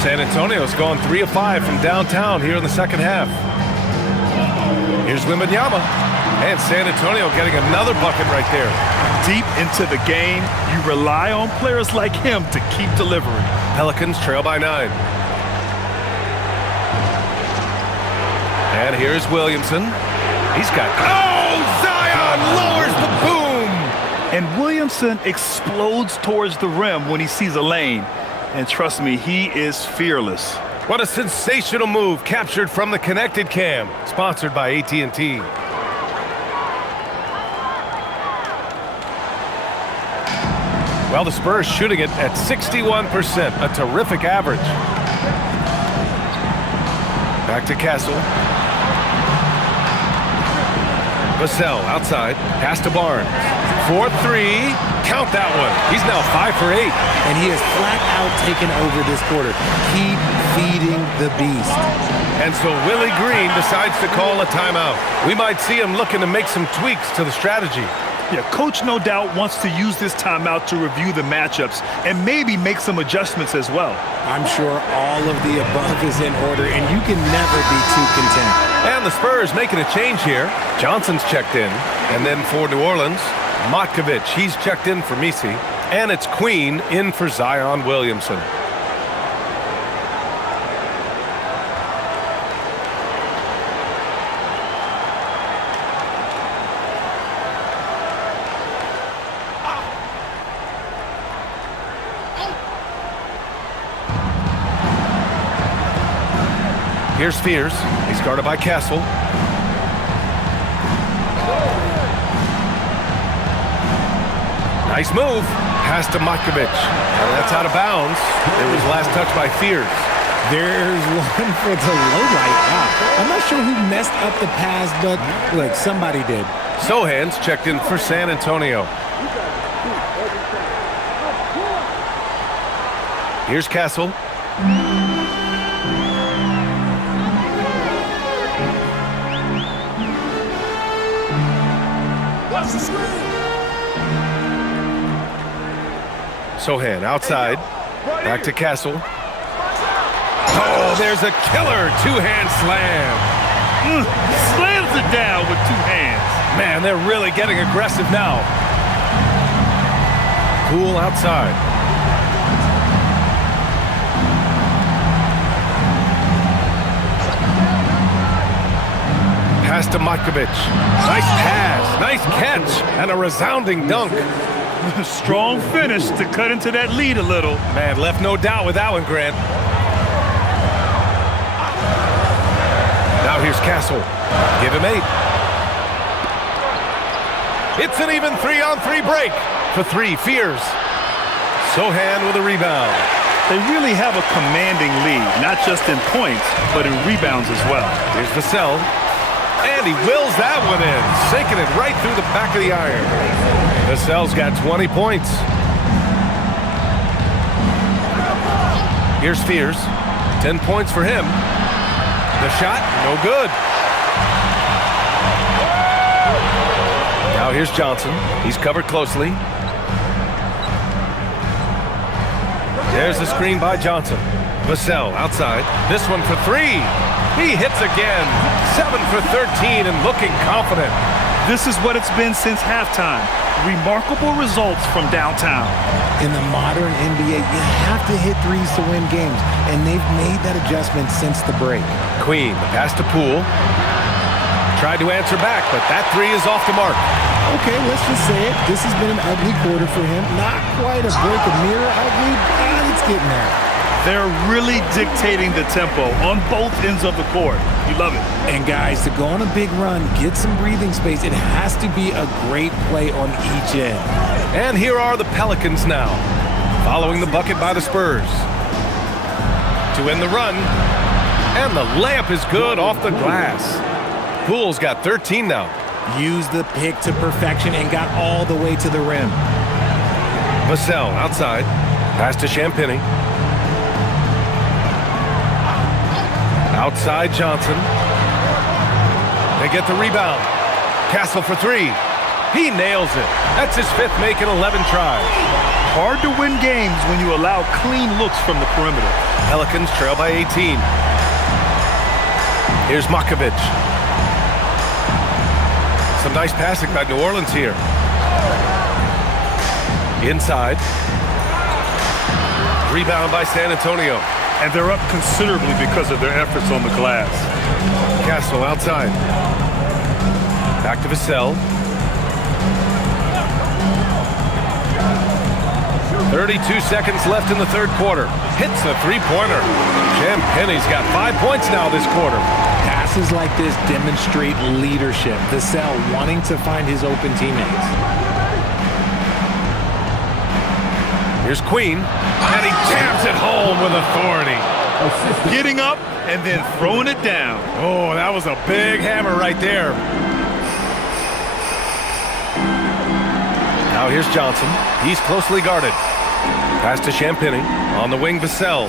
San Antonio's gone 3 of 5 from downtown here in the second half. Here's Wembanyama. And San Antonio getting another bucket right there. Deep into the game, you rely on players like him to keep delivering. Pelicans trail by 9. And here's Williamson. He's got... Oh, Zion lowers the boom! And Williamson explodes towards the rim when he sees a lane. And trust me, he is fearless. What a sensational move captured from the Connected Cam, sponsored by AT&T. Well, the Spurs shooting it at 61%, a terrific average. Back to Castle. Vassell outside, pass to Barnes. 4-3, count that one. He's now 5 for 8. And he has flat out taken over this quarter. Keep feeding the beast. And so Willie Green decides to call a timeout. We might see him looking to make some tweaks to the strategy. Yeah, coach no doubt wants to use this timeout to review the matchups and maybe make some adjustments as well. I'm sure all of the above is in order, and you can never be too content. And the Spurs making a change here. Johnson's checked in. And then for New Orleans, Matkovic, he's checked in for Misi. And it's Queen in for Zion Williamson. Here's Fears. He's guarded by Castle. Nice move. Pass to Matkovic. That's out of bounds. It was last touched by Fears. There's one for the low light. Wow. I'm not sure who messed up the pass, but look, somebody did. Sohan's checked in for San Antonio. Here's Castle. Sohan outside. Back to Castle. Oh, there's a killer two-hand slam. Slams it down with 2 hands. Man, they're really getting aggressive now. Poole outside. Pass to Matkovic. Nice pass, nice catch, and a resounding dunk. Strong finish to cut into that lead a little. Man, left no doubt with that one, Grant. Now here's Castle. Give him 8. It's an even 3-on-3 break. For 3, Fears. Sohan with a rebound. They really have a commanding lead, not just in points, but in rebounds as well. Here's Vassell. And he wills that one in, sinking it right through the back of the iron. Vassell's got 20 points. Here's Fears. 10 points for him. The shot, no good. Now here's Johnson. He's covered closely. There's the screen by Johnson. Vassell outside. This one for 3. He hits again. 7 for 13 and looking confident. This is what it's been since halftime. Remarkable results from downtown. In the modern NBA, you have to hit threes to win games, and they've made that adjustment since the break. Queen, the pass to Poole. Tried to answer back, but that 3 is off the mark. Okay, let's just say it. This has been an ugly quarter for him. Not quite a break of mirror ugly, but it's getting there. They're really dictating the tempo on both ends of the court. You love it. And guys, to go on a big run, get some breathing space, it has to be a great play on each end. And here are the Pelicans now. following the bucket by the Spurs. To end the run, and the layup is good off the glass. Poole's got 13 now. Used the pick to perfection and got all the way to the rim. Vassell outside, pass to Champagny. Outside Johnson. They get the rebound. Castle for three. He nails it. That's his fifth make in 11 tries. Hard to win games when you allow clean looks from the perimeter. Pelicans trail by 18. Here's Makovic. Some nice passing by New Orleans here. Inside. Rebound by San Antonio. And they're up considerably because of their efforts on the glass. Castle outside. Back to Vassell. 32 seconds left in the third quarter. Hits a three-pointer. Champagny's got 5 points now this quarter. Passes like this demonstrate leadership. Vassell wanting to find his open teammates. Here's Queen, and he jams it home with authority. Getting up and then throwing it down. Oh, that was a big hammer right there. Now here's Johnson. He's closely guarded. Pass to Champagny. On the wing, Vassell.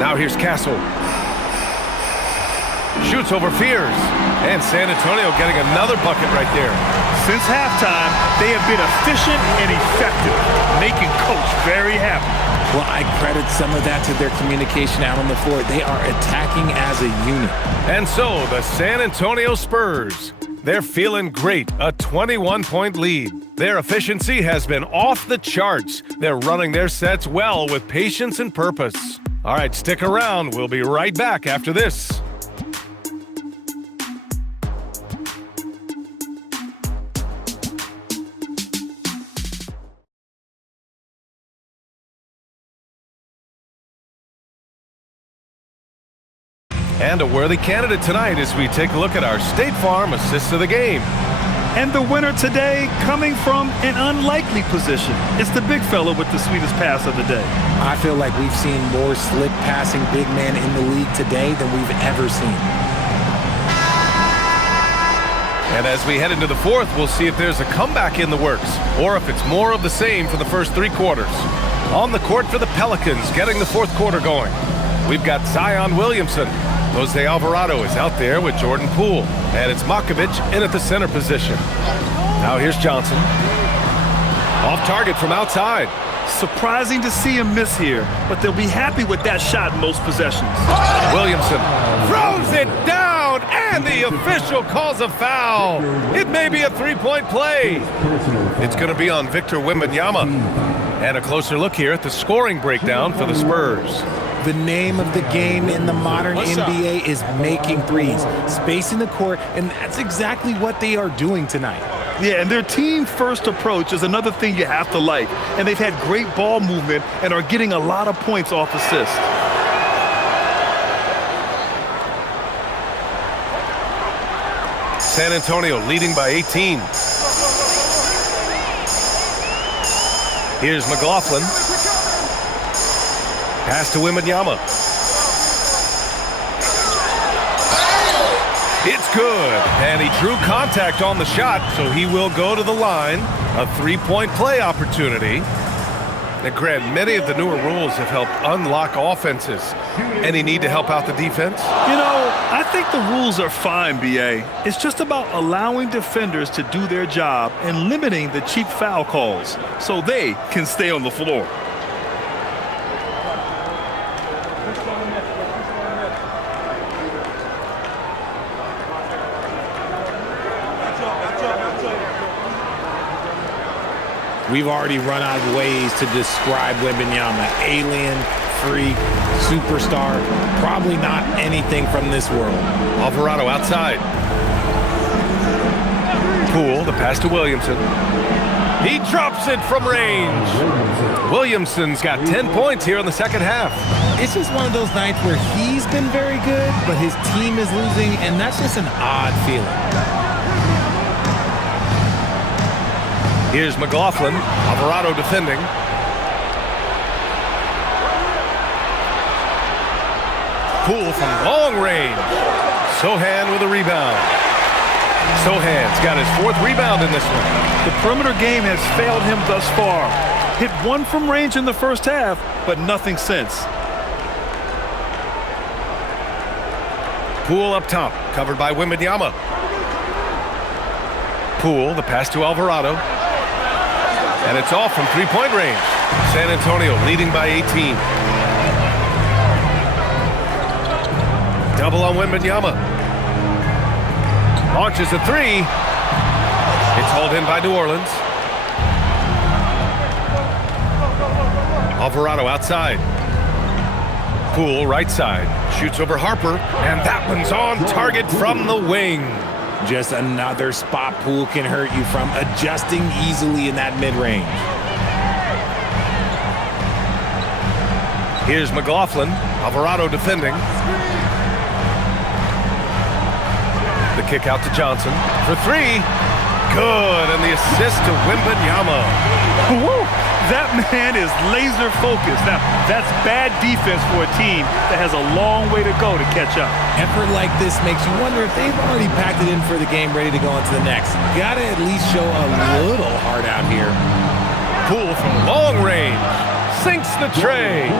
Now here's Castle. Shoots over Fears. And San Antonio getting another bucket right there. Since halftime, they have been efficient and effective, making Coach very happy. Well, I credit some of that to their communication out on the floor. They are attacking as a unit. And so the San Antonio Spurs, they're feeling great. A 21-point lead. Their efficiency has been off the charts. They're running their sets well with patience and purpose. All right, stick around. We'll be right back after this. And a worthy candidate tonight as we take a look at our State Farm Assist of the Game. And the winner today coming from an unlikely position. It's the big fella with the sweetest pass of the day. I feel like we've seen more slick passing big man in the league today than we've ever seen. And as we head into the fourth, we'll see if there's a comeback in the works or if it's more of the same for the first three quarters. On the court for the Pelicans, getting the fourth quarter going. We've got Zion Williamson. Jose Alvarado is out there with Jordan Poole. And it's Makovic in at the center position. Now here's Johnson. Off target from outside. Surprising to see him miss here, but they'll be happy with that shot most possessions. Williamson throws it down, and the official calls a foul. It may be a three-point play. It's going to be on Victor Wembanyama. And a closer look here at the scoring breakdown for the Spurs. The name of the game in the modern NBA is making threes, spacing the court, and that's exactly what they are doing tonight. Yeah, and their team-first approach is another thing you have to like. And they've had great ball movement and are getting a lot of points off assists. San Antonio leading by 18. Here's McLaughlin. Pass to Wembanyama. It's good, and he drew contact on the shot, so he will go to the line. A three-point play opportunity. Now, Grant, many of the newer rules have helped unlock offenses. Any need to help out the defense? You know, I think the rules are fine, B.A. It's just about allowing defenders to do their job and limiting the cheap foul calls so they can stay on the floor. We've already run out of ways to describe Wembanyama. Alien, freak, superstar, probably not anything from this world. Alvarado outside. Poole, the pass to Williamson. He drops it from range. Williamson's got 10 points here in the second half. It's just one of those nights where he's been very good, but his team is losing, and that's just an odd feeling. Here's McLaughlin. Alvarado defending. Poole from long range. Sohan with a rebound. Sohan's got his 4th rebound in this one. The perimeter game has failed him thus far. Hit 1 from range in the first half, but nothing since. Poole up top, covered by Wembanyama. Poole, the pass to Alvarado. And it's off from 3-point range. San Antonio leading by 18. Double on Wembanyama. Launches a 3. It's hauled in by New Orleans. Alvarado outside. Poole right side. Shoots over Harper. And that one's on target from the wing. Just another spot Poole can hurt you from, adjusting easily in that mid-range. Here's McLaughlin. Alvarado defending. The kick out to Johnson for 3. Good, and the assist to Wembanyama. Woo! That man is laser focused. Now, that's bad defense for a team that has a long way to go to catch up. Effort like this makes you wonder if they've already packed it in for the game, ready to go into the next. Gotta at least show a little heart out here. Poole from long range. Sinks the tray.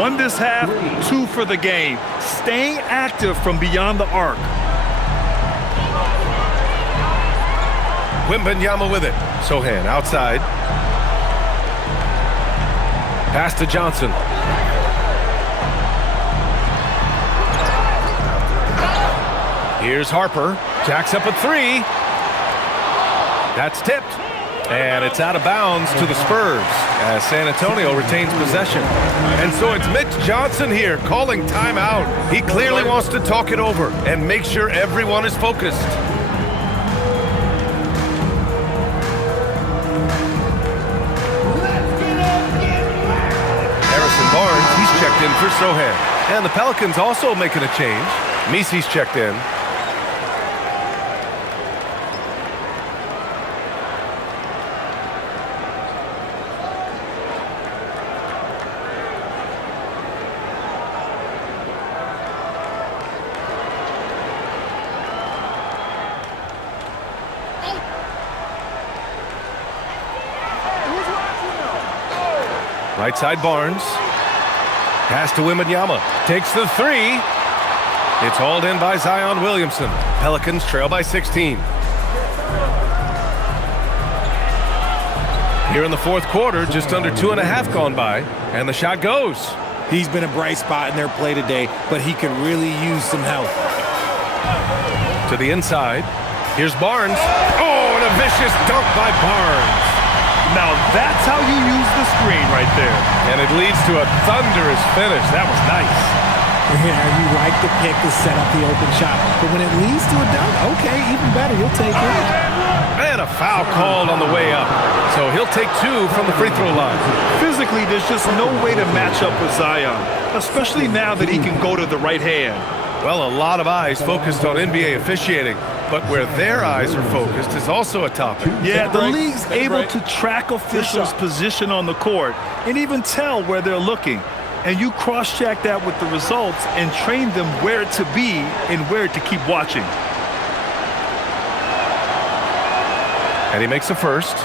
1 this half, 2 for the game. Staying active from beyond the arc. Wembanyama with it. Sohan outside. Pass to Johnson. Here's Harper. Jacks up a 3. That's tipped. And it's out of bounds to the Spurs as San Antonio retains possession. And so it's Mitch Johnson here calling timeout. He clearly wants to talk it over and make sure everyone is focused. Barnes, he's checked in for Sohan. And the Pelicans also making a change. Misi's checked in. Right side Barnes. Pass to Wembanyama. Takes the 3. It's hauled in by Zion Williamson. Pelicans trail by 16. Here in the 4th quarter, just under 2.5 gone by, and the shot goes. He's been a bright spot in their play today, but he could really use some help. To the inside. Here's Barnes. Oh, and a vicious dunk by Barnes. Now that's how you use the screen right there. And it leads to a thunderous finish. That was nice. Yeah, you like the pick to set up the open shot. But when it leads to a dunk, okay, even better. You'll take it. And a foul called on the way up. So he'll take 2 from the free throw line. Physically, there's just no way to match up with Zion, especially now that he can go to the right hand. Well, a lot of eyes focused on NBA officiating, but where their eyes are focused is also a topic. Yeah, the league's able to track officials' position on the court and even tell where they're looking. And you cross-check that with the results and train them where to be and where to keep watching. And he makes a first.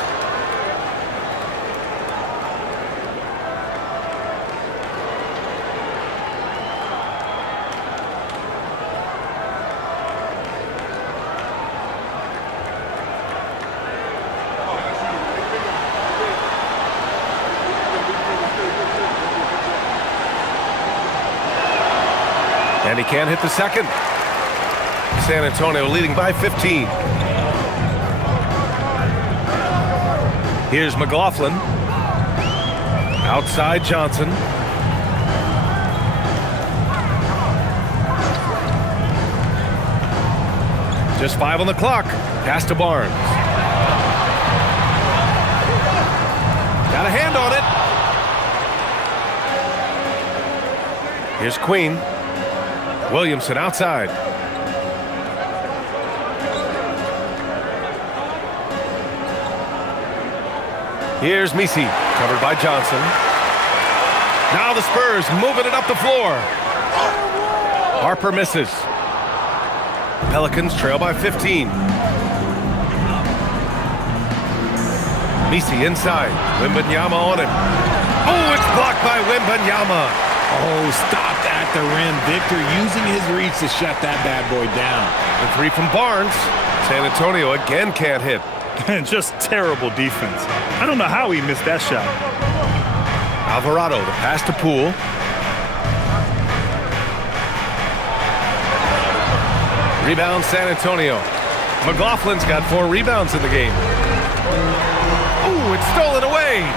And he can't hit the second. San Antonio leading by 15. Here's McLaughlin. Outside Johnson. Just 5 on the clock. Pass to Barnes. Got a hand on it. Here's Queen. Williamson outside. Here's Misi, covered by Johnson. Now the Spurs moving it up the floor. Harper misses. Pelicans trail by 15. Misi inside. Wembanyama on him. Oh, it's blocked by Wembanyama. Oh, stopped at the rim. Victor using his reach to shut that bad boy down. The three from Barnes. San Antonio again can't hit. And just terrible defense. I don't know how he missed that shot. Alvarado, the pass to Poole. Rebound San Antonio. McLaughlin's got 4 rebounds in the game. Ooh, it's stolen away.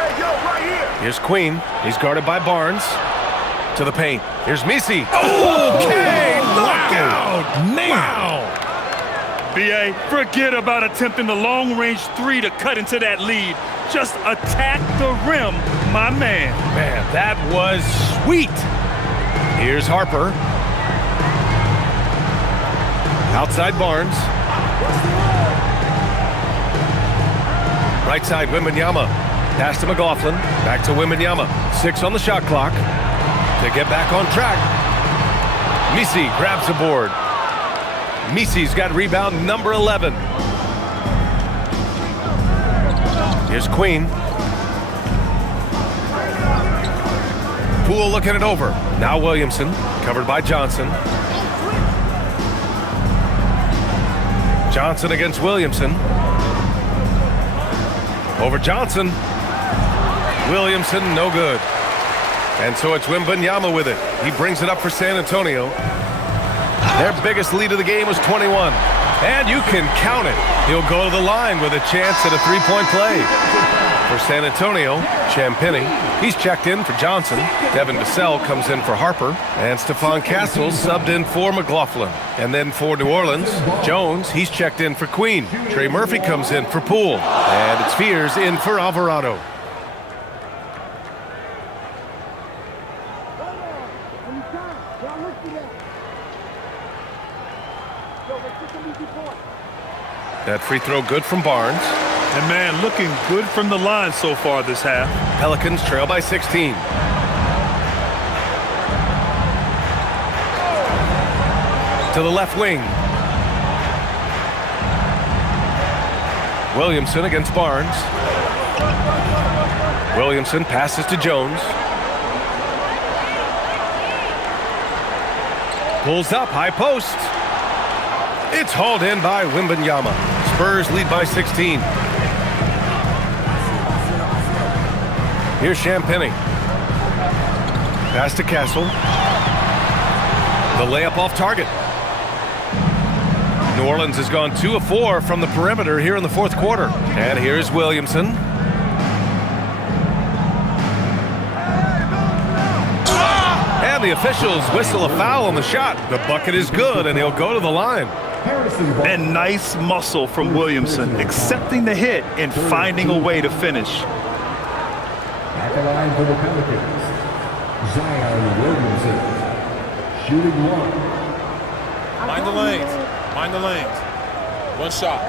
Hey, yo, right here. Here's Queen. He's guarded by Barnes. To the paint. Here's Misi. Okay, knockout. Man. Wow. B.A., forget about attempting the long-range 3 to cut into that lead. Just attack the rim, my man. Man, that was sweet. Here's Harper. Outside Barnes. Right side, Wembanyama. Pass to McLaughlin. Back to Wembanyama. 6 on the shot clock. To get back on track. Misi grabs the board. Misi's got rebound number 11. Here's Queen. Poole looking it over. Now Williamson, covered by Johnson. Johnson against Williamson. Over Johnson. Williamson, no good. And so it's Wembanyama with it. He brings it up for San Antonio. Their biggest lead of the game was 21. And you can count it. He'll go to the line with a chance at a 3-point play. For San Antonio, Champagnie, he's checked in for Johnson. Devin Vassell comes in for Harper. And Stephon Castles subbed in for McLaughlin. And then for New Orleans, Jones, he's checked in for Queen. Trey Murphy comes in for Poole. And it's Fears in for Alvarado. That free throw good from Barnes. And, man, looking good from the line so far this half. Pelicans trail by 16. To the left wing. Williamson against Barnes. Williamson passes to Jones. Pulls up, high post. It's hauled in by Wembanyama. Spurs lead by 16. Here's Champagnie. Pass to Castle. The layup off target. New Orleans has gone 2 of 4 from the perimeter here in the fourth quarter. And here's Williamson. And the officials whistle a foul on the shot. The bucket is good, and he'll go to the line. And nice muscle from Williamson, accepting the hit and finding a way to finish. At the line for the Pelicans, Zion Williamson, shooting 1. Mind the lanes. Mind the lanes. One shot.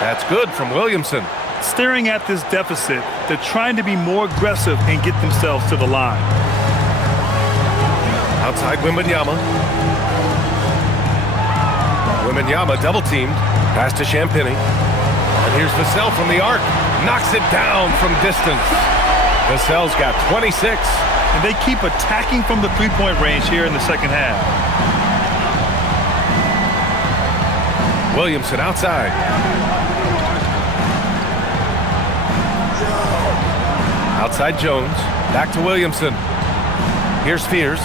That's good from Williamson. Staring at this deficit, they're trying to be more aggressive and get themselves to the line. Outside Wembanyama. Wembanyama double teamed. Pass to Champagnie. And here's Vassell from the arc. Knocks it down from distance. Vassell's got 26. And they keep attacking from the three-point range here in the second half. Williamson outside. Outside Jones. Back to Williamson. Here's Fears.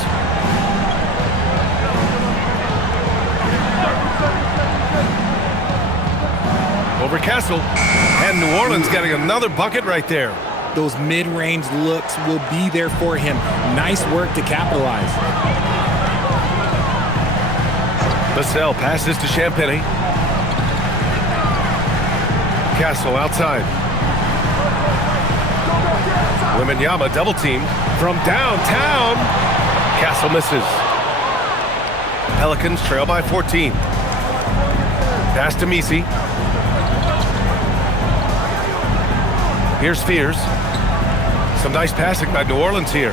Over Castle. And New Orleans getting another bucket right there. Those mid-range looks will be there for him. Nice work to capitalize. Vassell passes to Champagnie. Castle outside. Wembanyama double teamed from downtown. Castle misses. Pelicans trail by 14. Pass to Misi. Here's Fears. Some nice passing by New Orleans here.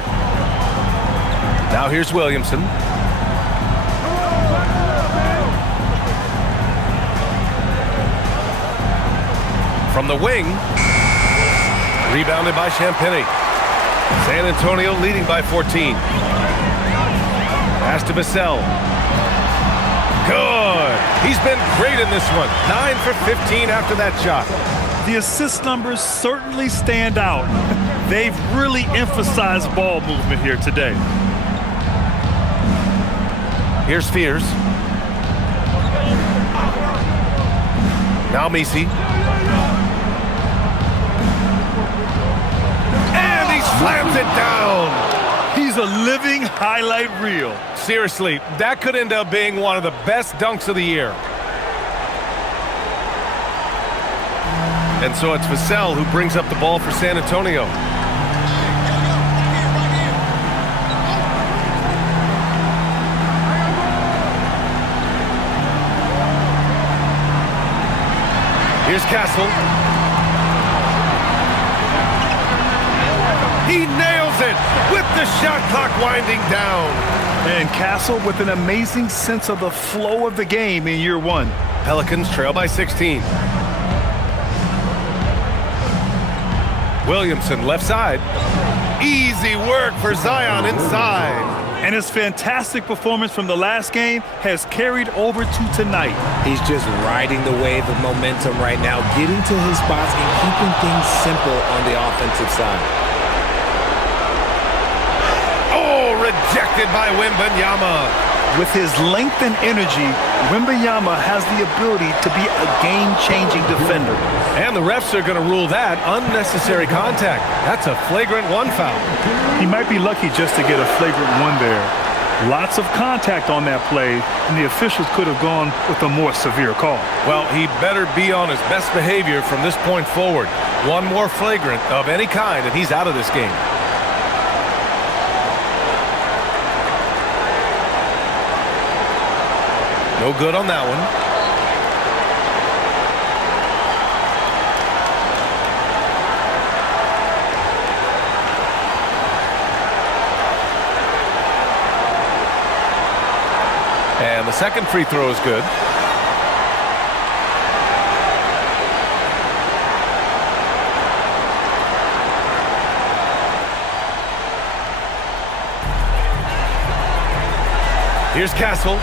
Now here's Williamson. From the wing. Rebounded by Champagny. San Antonio leading by 14. Pass to Vassell. Good. He's been great in this one. 9 for 15 after that shot. The assist numbers certainly stand out. They've really emphasized ball movement here today. Here's Fears. Now Misi. And he slams it down. He's a living highlight reel. Seriously, that could end up being one of the best dunks of the year. And so it's Vassell who brings up the ball for San Antonio. Here's Castle. He nails it with the shot clock winding down. And Castle with an amazing sense of the flow of the game in year one. Pelicans trail by 16. Williamson left side. Easy work for Zion inside. And his fantastic performance from the last game has carried over to tonight. He's just riding the wave of momentum right now, getting to his spots and keeping things simple on the offensive side. Oh, rejected by Wembanyama. With his length and energy, Wembanyama has the ability to be a game-changing defender. And the refs are going to rule that unnecessary contact. That's a flagrant one foul. He might be lucky just to get a flagrant one there. Lots of contact on that play, and the officials could have gone with a more severe call. Well, he better be on his best behavior from this point forward. One more flagrant of any kind, and he's out of this game. No good on that one. And the second free throw is good. Here's Castle.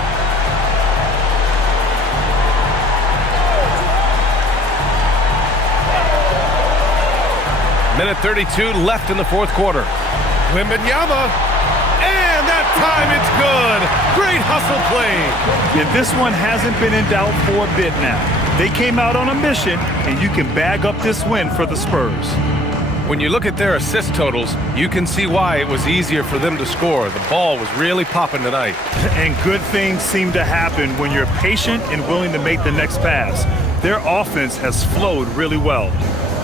Minute 32 left in the fourth quarter. Wembanyama, and that time it's good. Great hustle play. And this one hasn't been in doubt for a bit now. They came out on a mission, and you can bag up this win for the Spurs. When you look at their assist totals, you can see why it was easier for them to score. The ball was really popping tonight. And good things seem to happen when you're patient and willing to make the next pass. Their offense has flowed really well.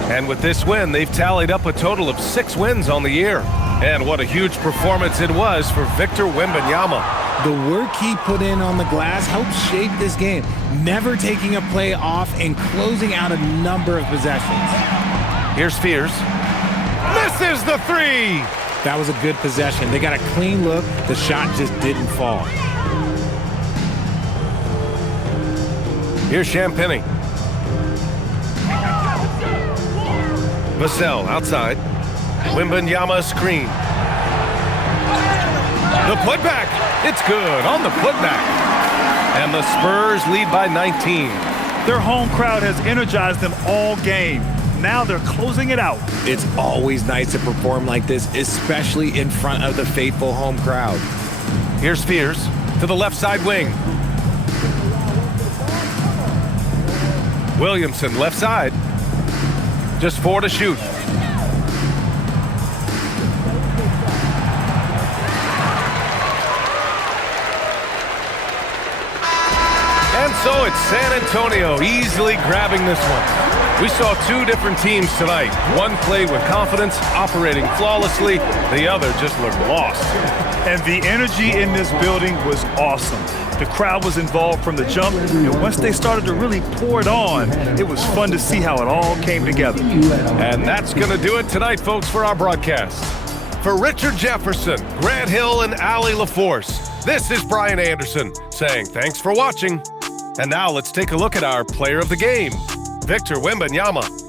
And with this win, they've tallied up a total of 6 wins on the year. And what a huge performance it was for Victor Wembanyama. The work he put in on the glass helped shape this game, never taking a play off and closing out a number of possessions. Here's Fears. Misses the three! That was a good possession. They got a clean look. The shot just didn't fall. Here's Champagny. Vassell outside. Wembanyama screen. The putback. It's good on the putback. And the Spurs lead by 19. Their home crowd has energized them all game. Now they're closing it out. It's always nice to perform like this, especially in front of the faithful home crowd. Here's Fears to the left side wing. Williamson left side. Just 4 to shoot. And so it's San Antonio easily grabbing this one. We saw two different teams tonight. One played with confidence, operating flawlessly. The other just looked lost. And the energy in this building was awesome. The crowd was involved from the jump, and once they started to really pour it on, it was fun to see how it all came together. And that's going to do it tonight, folks, for our broadcast. For Richard Jefferson, Grant Hill, and Allie LaForce, this is Brian Anderson saying thanks for watching. And now let's take a look at our player of the game, Victor Wembanyama.